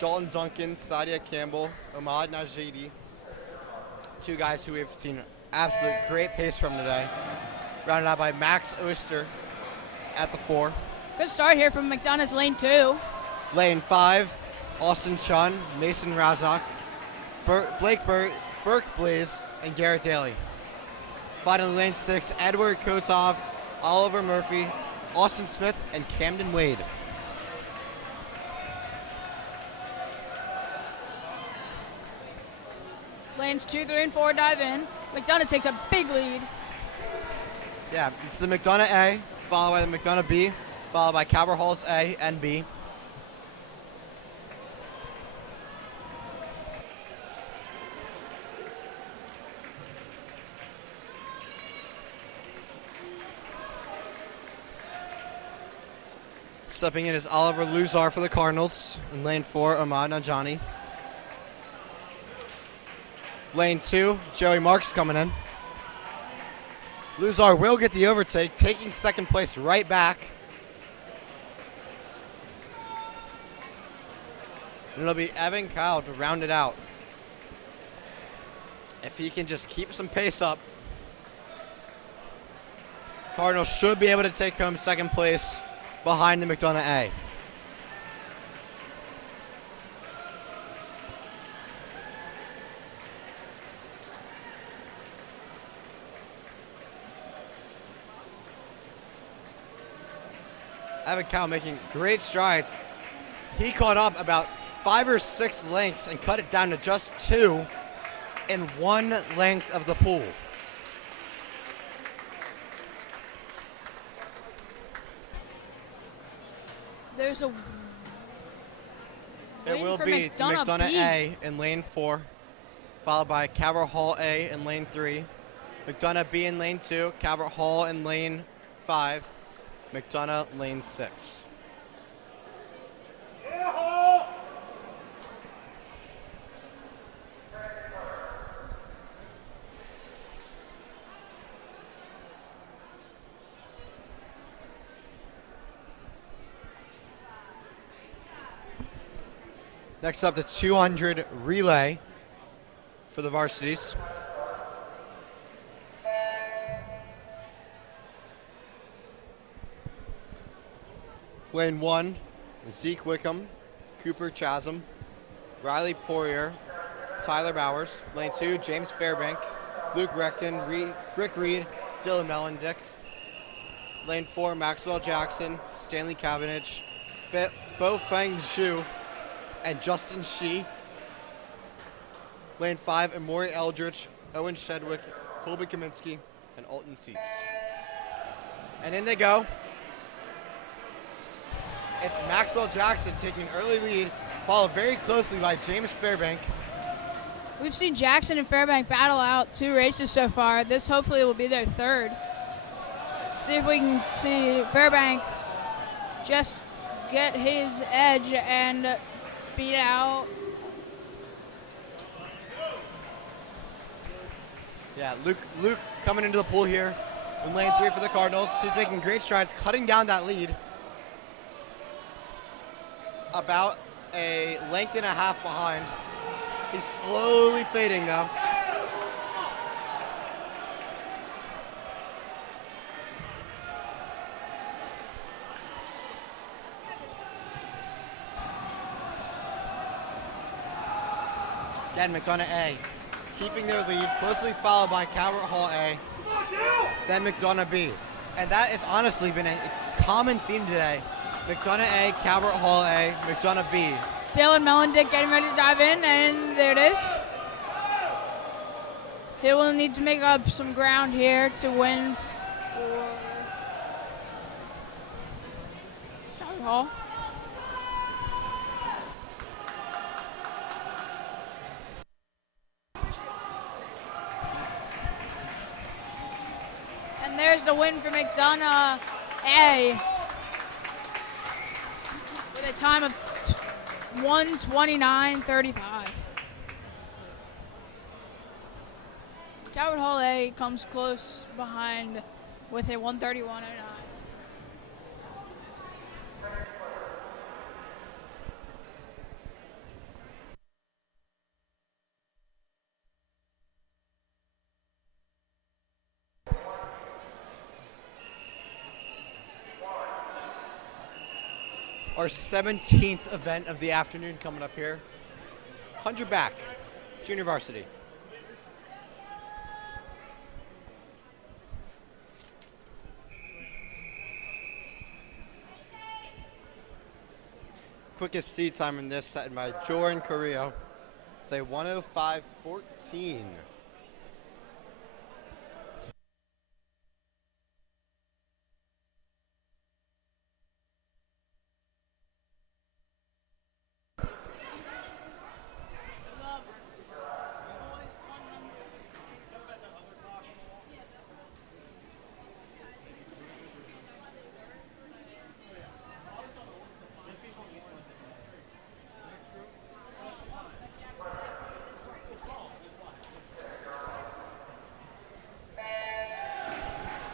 Dalton Duncan, Sadia Campbell, Ahmad Najidi. 2 guys who we've seen absolute great pace from today. Rounded out by Max Oyster at the 4. good start here from McDonough's lane 2. Lane 5, Austin Chun, Mason Razak, Blake Burke Blaze, and Garrett Daly. Finally, lane 6, Edward Kotov, Oliver Murphy, Austin Smith, and Camden Wade. Lanes 2, 3, and 4 dive in. McDonough takes a big lead. Yeah, it's the McDonough A, followed by the McDonough B, followed by Cabot Hall's A and B. Stepping in is Oliver Luzar for the Cardinals. In lane 4, Ahmad Najani. Lane 2, Joey Marks coming in. Luzar will get the overtake, taking second place right back. And it'll be Evan Kyle to round it out. If he can just keep some pace up, Cardinals should be able to take home second place behind the McDonough A. Evan Cow making great strides. He caught up about 5 or 6 lengths and cut it down to just 2 in 1 length of the pool. There's a It will be McDonough A in lane 4, followed by Cabot Hall A in lane 3, McDonough B in lane 2, Cabot Hall in lane 5, McDonough lane 6. Next up, the 200 relay for the varsities. Lane 1, Zeke Wickham, Cooper Chasm, Riley Poirier, Tyler Bowers. Lane 2, James Fairbank, Luke Recton, Rick Reed, Dylan Mellendick. Lane 4, Maxwell Jackson, Stanley Cavendish, Bo Feng Zhu, and Justin Shi. Lane 5, Amori Eldridge, Owen Shedwick, Colby Kaminsky, and Alton Seats. And in they go. It's Maxwell Jackson taking an early lead, followed very closely by James Fairbank. We've seen Jackson and Fairbank battle out 2 races so far. This hopefully will be their 3rd. See if we can see Fairbank just get his edge and beat out. Yeah, Luke coming into the pool here in lane 3 for the Cardinals. He's making great strides, cutting down that lead. About a length and a half behind. He's slowly fading though. Again, McDonough A keeping their lead, closely followed by Cabot Hall A, then McDonough B. And that has honestly been a common theme today. McDonough A, Cabot Hall A, McDonough B. Dylan Mellendick getting ready to dive in, and there it is. He will need to make up some ground here to win for Cabot Hall. And there's the win for McDonough A with a time of 1:29.35. Cabot Hall A comes close behind with a 1:31.09. Our 17th event of the afternoon coming up here. 100 back, junior varsity. Quickest seat time in this set by Jordan Carrillo. with a 105.14.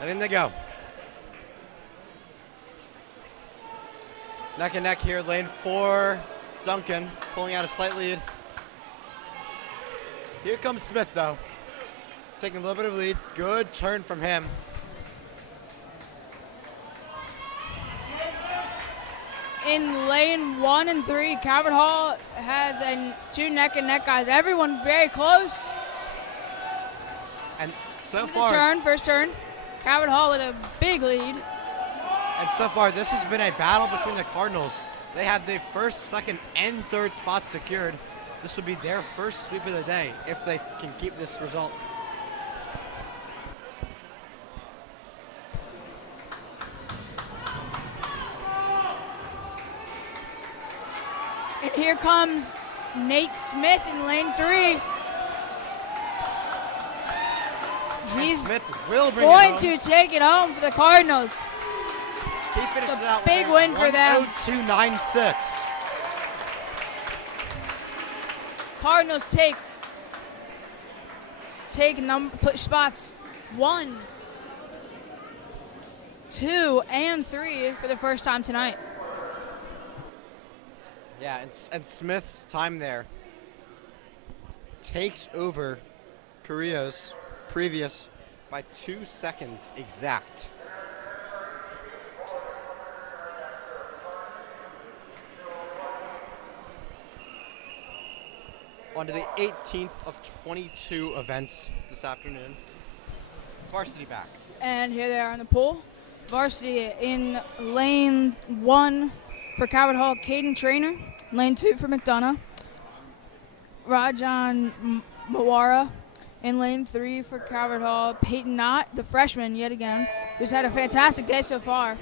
And in they go. Neck and neck here, lane 4, Duncan pulling out a slight lead. Here comes Smith though, taking a little bit of lead. Good turn from him. In lane 1 and 3, Calvert Hall has two neck and neck guys. Everyone very close. And so Into far, the turn, first turn. Calvert Hall with a big lead. and so far this has been a battle between the Cardinals. They have the first, second, and third spots secured. This would be their first sweep of the day if they can keep this result. And here comes Nate Smith in lane 3. He's Smith will bring going it to home. take it home for the Cardinals. He finished It's a it out big with win for them. 102.96. Cardinals put spots 1, 2, and 3 for the first time tonight. Yeah, and Smith's time there takes over Carrillo's previous by 2 seconds exact. On to the 18th of 22 events this afternoon. Varsity back. And here they are in the pool. Varsity in lane 1 for Calvert Hall, Caden Trainer. Lane 2 for McDonough. Rajan Mawara. In lane 3 for Calvert Hall, Peyton Knott, the freshman yet again, who's had a fantastic day so far.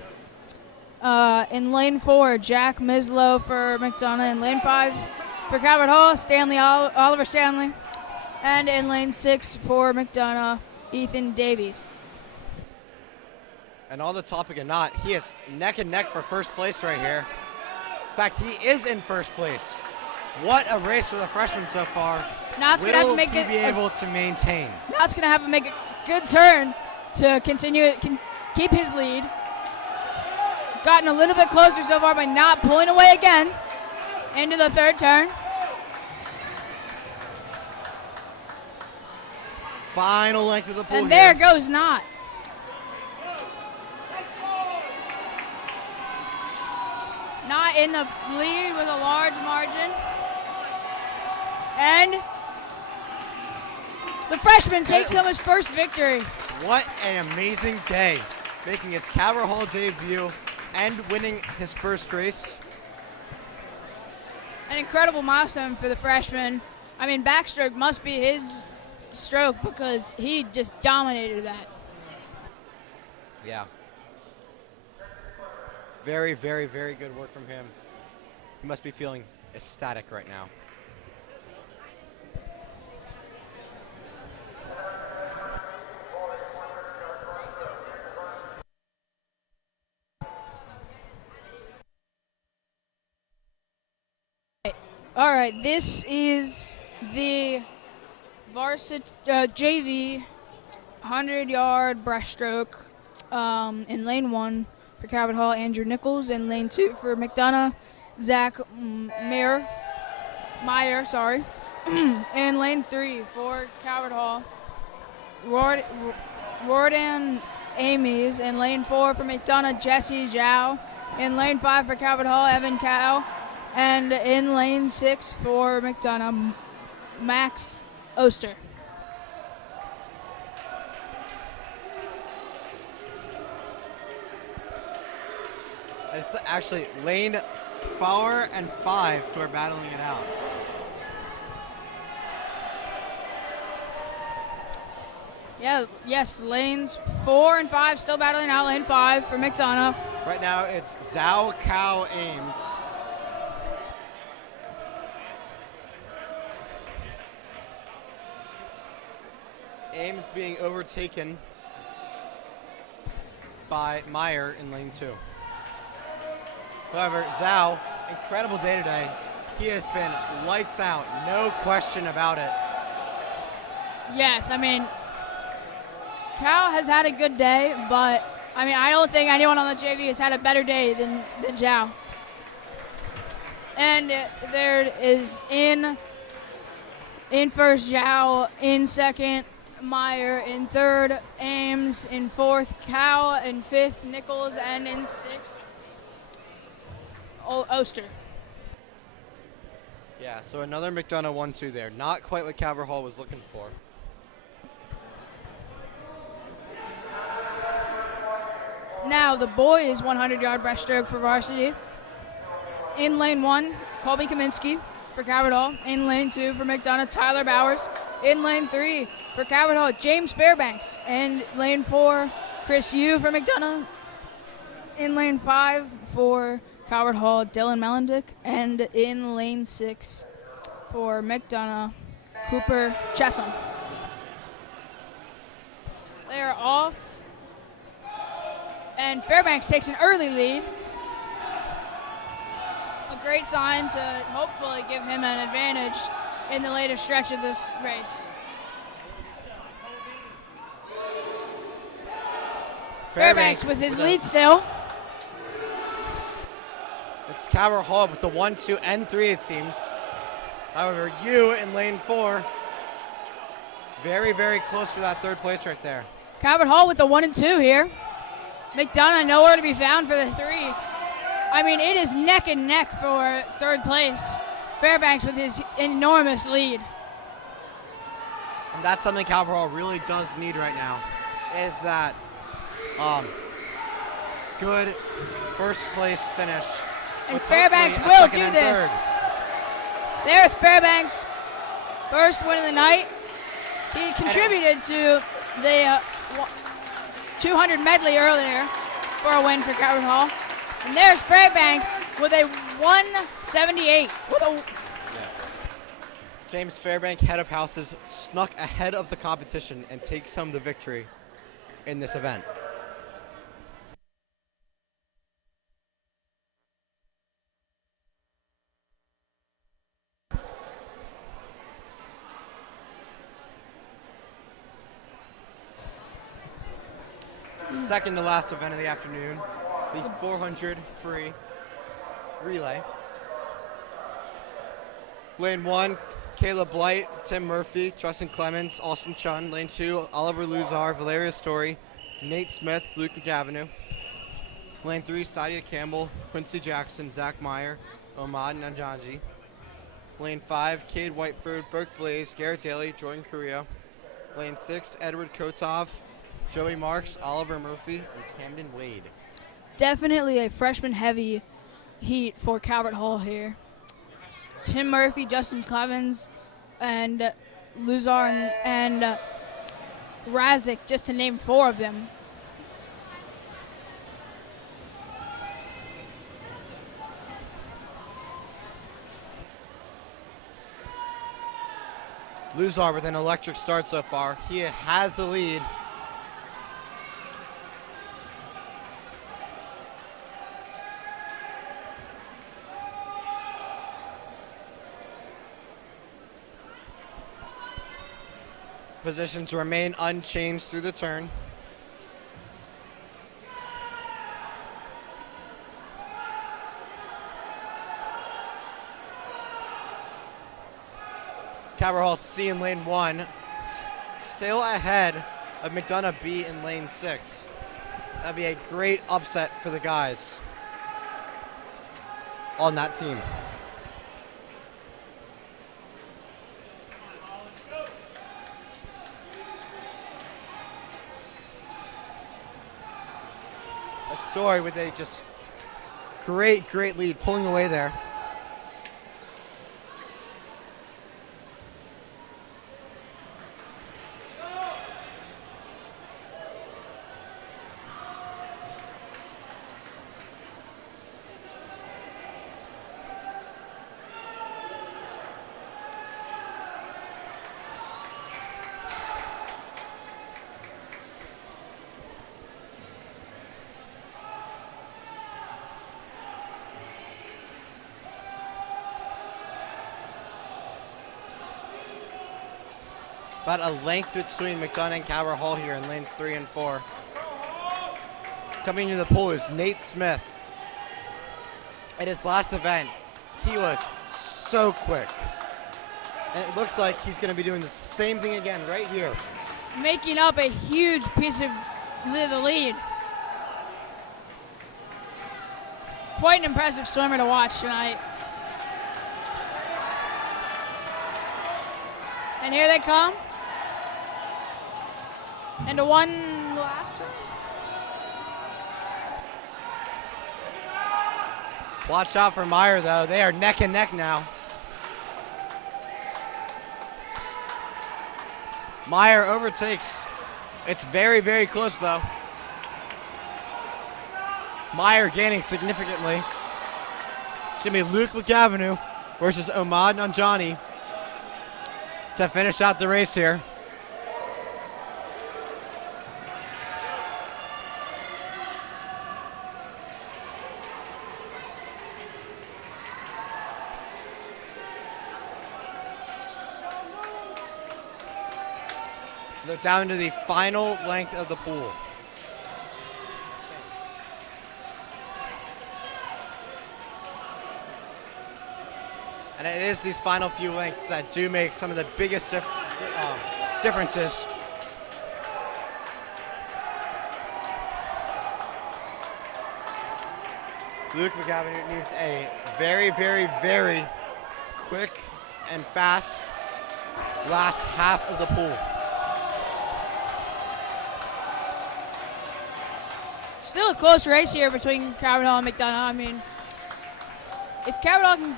In lane 4, Jack Mislow for McDonough. In lane 5 for Calvert Hall, Oliver Stanley. And in lane 6 for McDonough, Ethan Davies. And on the topic of Knott, he is neck and neck for first place right here. In fact, he is in first place. What a race for the freshman so far. Knott's going to have to make Will he be able to maintain? Knott's going to have to make a good turn to continue keep his lead. Gotten a little bit closer so far by Knott pulling away again into the third turn. Final length of the pool And there here. goes Knott. Knott in the lead with a large margin. And the freshman takes home his first victory. What an amazing day. Making his Calvert Hall debut and winning his first race. An incredible milestone for the freshman. I mean, backstroke must be his stroke because he just dominated that. Yeah. Very, very, very good work from him. He must be feeling ecstatic right now. All right, this is the varsity JV 100-yard breaststroke in lane 1 for Calvert Hall, Andrew Nichols. In lane 2 for McDonough, Zach Meyer. In lane 3 for Calvert Hall, Jordan Amies. In lane 4 for McDonough, Jesse Zhao. In lane 5 for Calvert Hall, Evan Cow. And in lane 6 for McDonough, Max Oster. It's actually lane 4 and 5 who are battling it out. Yeah, yes, lanes 4 and 5 still battling out lane 5 for McDonough. Right now it's Zhao, Cow, Ames. Ames being overtaken by Meyer in lane 2. However, Zhao, incredible day today. He has been lights out, no question about it. Yes, I mean, Cal has had a good day, but I mean, I don't think anyone on the JV has had a better day than Zhao. And there is in first Zhao, in second Meyer, in third Ames, in fourth Cal, in fifth Nichols, and in sixth Oster. Yeah, so another McDonough 1-2 there. Not quite what Calvert Hall was looking for. Now the boys 100-yard breaststroke for varsity. In lane 1, Colby Kaminsky for Calvert Hall. In lane 2 for McDonough, Tyler Bowers. In lane 3 for Calvert Hall, James Fairbanks. And lane 4, Chris Yu for McDonough. In lane 5 for Calvert Hall, Dylan Melendick. And in lane 6 for McDonough, Cooper Chesham. They are off. And Fairbanks takes an early lead. A great sign to hopefully give him an advantage in the later stretch of this race. Fairbanks with his lead still. It's Calvert Hall with the 1, 2, and 3, it seems. However, Yu in lane 4. Very, very close for that third place right there. Calvert Hall with the 1 and 2 here. McDonough nowhere to be found for the 3. I mean, it is neck and neck for third place. Fairbanks with his enormous lead. And that's something Calvert Hall really does need right now, is that good first place finish. And Fairbanks will do this. Third. There's Fairbanks' first win of the night. He contributed to the 200 medley earlier for a win for Calvert Hall. And there's Fairbanks with a 178. James Fairbank, head of houses, snuck ahead of the competition and takes home the victory in this event. Second to last event of the afternoon, the 400 free relay. Lane 1, Caleb Blight, Tim Murphy, Justin Clemens, Austin Chun. Lane 2, Oliver Luzar, Valeria Story, Nate Smith, Luke McAvenue. Lane 3, Sadia Campbell, Quincy Jackson, Zach Meyer, Omad Nanjanji. Lane 5, Cade Whiteford, Burke Blaze, Garrett Daly, Jordan Carrillo. Lane 6, Edward Kotov, Joey Marks, Oliver Murphy, and Camden Wade. Definitely a freshman-heavy heat for Calvert Hall here. Tim Murphy, Justin Clemens, and Luzar and Razik, just to name 4 of them. Luzar with an electric start so far. He has the lead. Positions remain unchanged through the turn. Calvert Hall C in lane 1, still ahead of McDonough B in lane 6. That'd be a great upset for the guys on that team. A Story with a just great lead, pulling away there. About a length between McDonough and Calvert Hall here in lanes 3 and 4. Coming into the pool is Nate Smith. At his last event, he was so quick. And it looks like he's going to be doing the same thing again right here. Making up a huge piece of the lead. Quite an impressive swimmer to watch tonight. And here they come. Into one last turn. Watch out for Meyer, though. They are neck and neck now. Meyer overtakes. It's very, very close, though. Meyer gaining significantly. It's going to be Luke McAvenue versus Ahmad Nanjani to finish out the race here. They're down to the final length of the pool. And it is these final few lengths that do make some of the biggest differences. Luke McAvenue needs a very, very, very quick and fast last half of the pool. Still a close race here between Calvert Hall and McDonough. I mean, if Calvert Hall can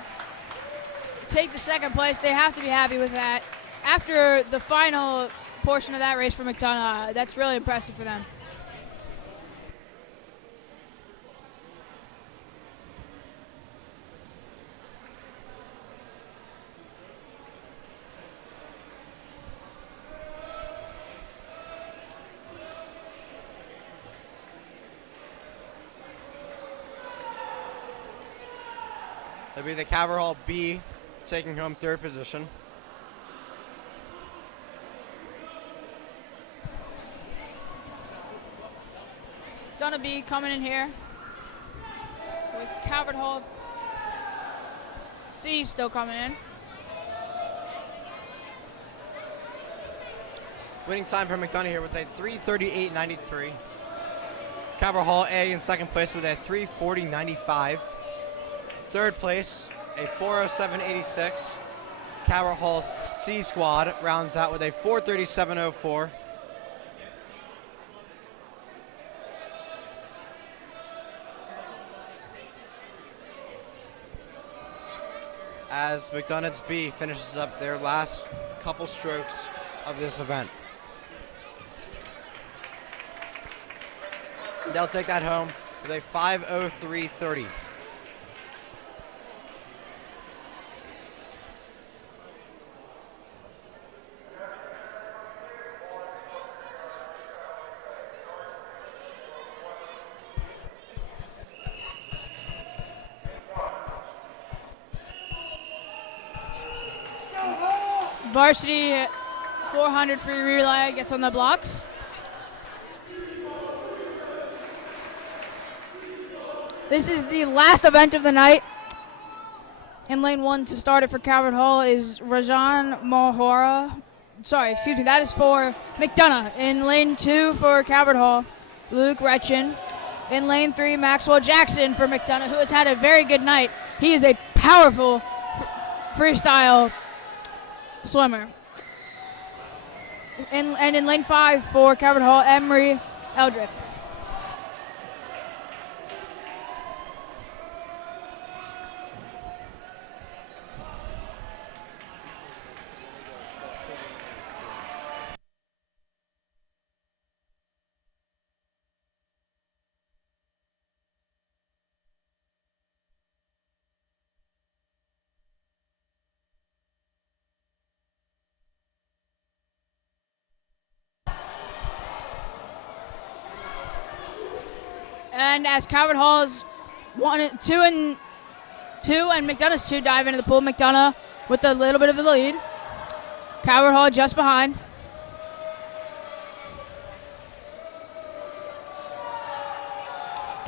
take the second place, they have to be happy with that. After the final portion of that race for McDonough, that's really impressive for them. It'll be the Calvert Hall B taking home third position. Donna B coming in here with Calvert Hall C still coming in. Winning time for McDonough here was a 3:38.93. Calvert Hall A in second place with a 3:40.95. Third place, a 4:07.86. Calvert Hall's C squad rounds out with a 4:37.04. As McDonough's B finishes up their last couple strokes of this event. They'll take that home with a 5:03.30. Varsity 400 free relay gets on the blocks. This is the last event of the night. In lane 1 to start it for Calvert Hall is Rajan Mohora. That is for McDonough. In lane 2 for Calvert Hall, Luke Retchin. In lane 3, Maxwell Jackson for McDonough, who has had a very good night. He is a powerful freestyle swimmer. And in lane 5 for Calvert Hall, Emery Eldrith. And as Calvert Hall's 2 and McDonough's 2 dive into the pool, McDonough with a little bit of the lead. Calvert Hall just behind.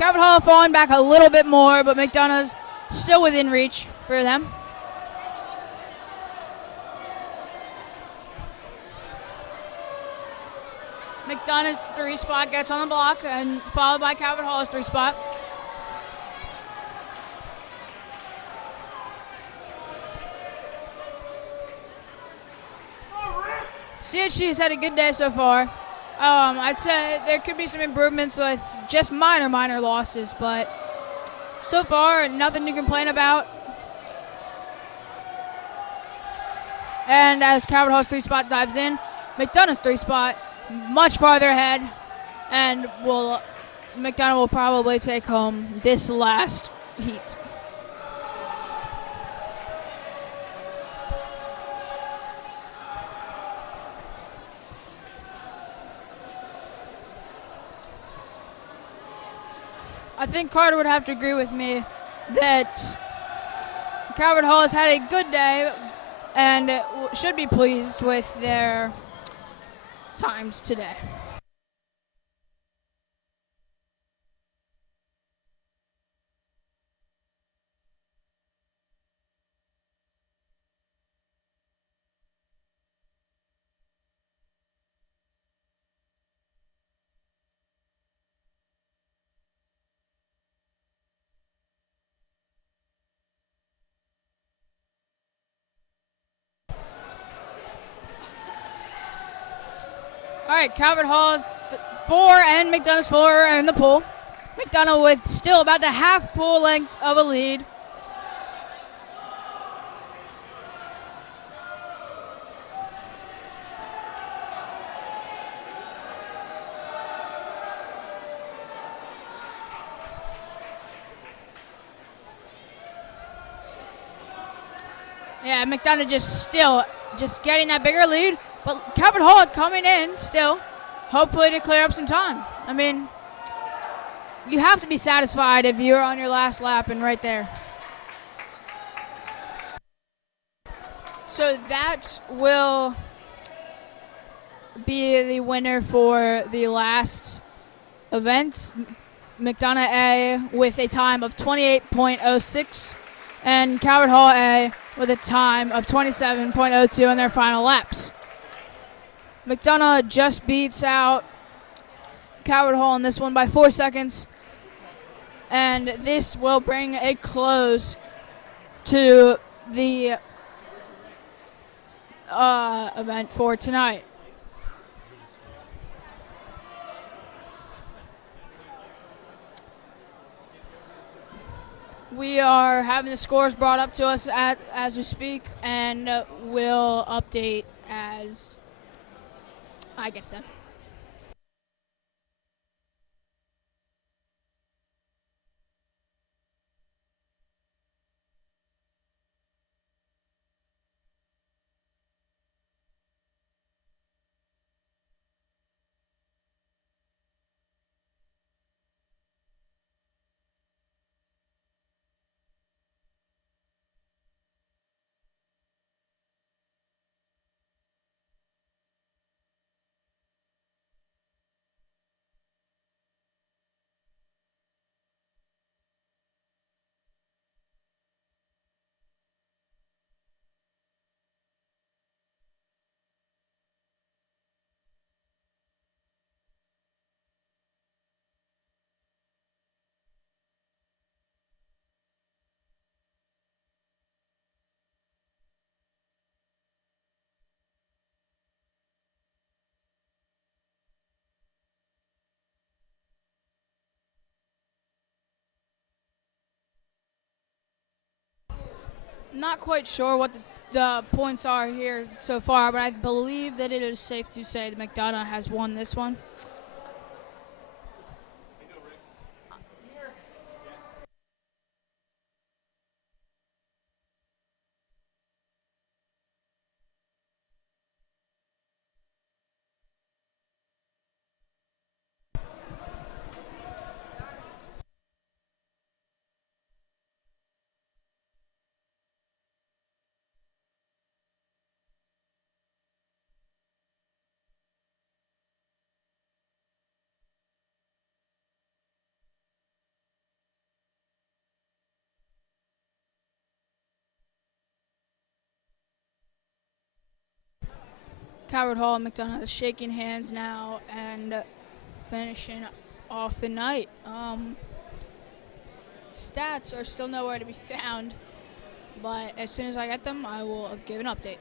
Cabot Hall falling back a little bit more, but McDonough's still within reach for them. McDonough's 3 spot gets on the block, and followed by Cabot Hall's 3 spot. CHC has had a good day so far. I'd say there could be some improvements with just minor losses, but so far, nothing to complain about. And as Cabot Hall's 3 spot dives in, McDonough's 3 spot much farther ahead, and McDonough will probably take home this last heat. I think Carter would have to agree with me that Cabot Hall has had a good day and should be pleased with their times today. All right, Cabot Hall's 4 and McDonough's 4 are in the pool. McDonough with still about the half pool length of a lead. Yeah, McDonough just getting that bigger lead. But Cabot Hall coming in still, hopefully to clear up some time. I mean, you have to be satisfied if you're on your last lap and right there. So that will be the winner for the last event. McDonough A with a time of 28.06 and Cabot Hall A with a time of 27.02 in their final laps. McDonough just beats out Cabot Hall in this one by 4 seconds. And this will bring a close to the event for tonight. We are having the scores brought up to us as we speak, and we'll update as I get them. Not quite sure what the points are here so far, but I believe that it is safe to say that McDonough has won this one. Coward Hall and McDonough shaking hands now and finishing off the night. Stats are still nowhere to be found, but as soon as I get them, I will give an update.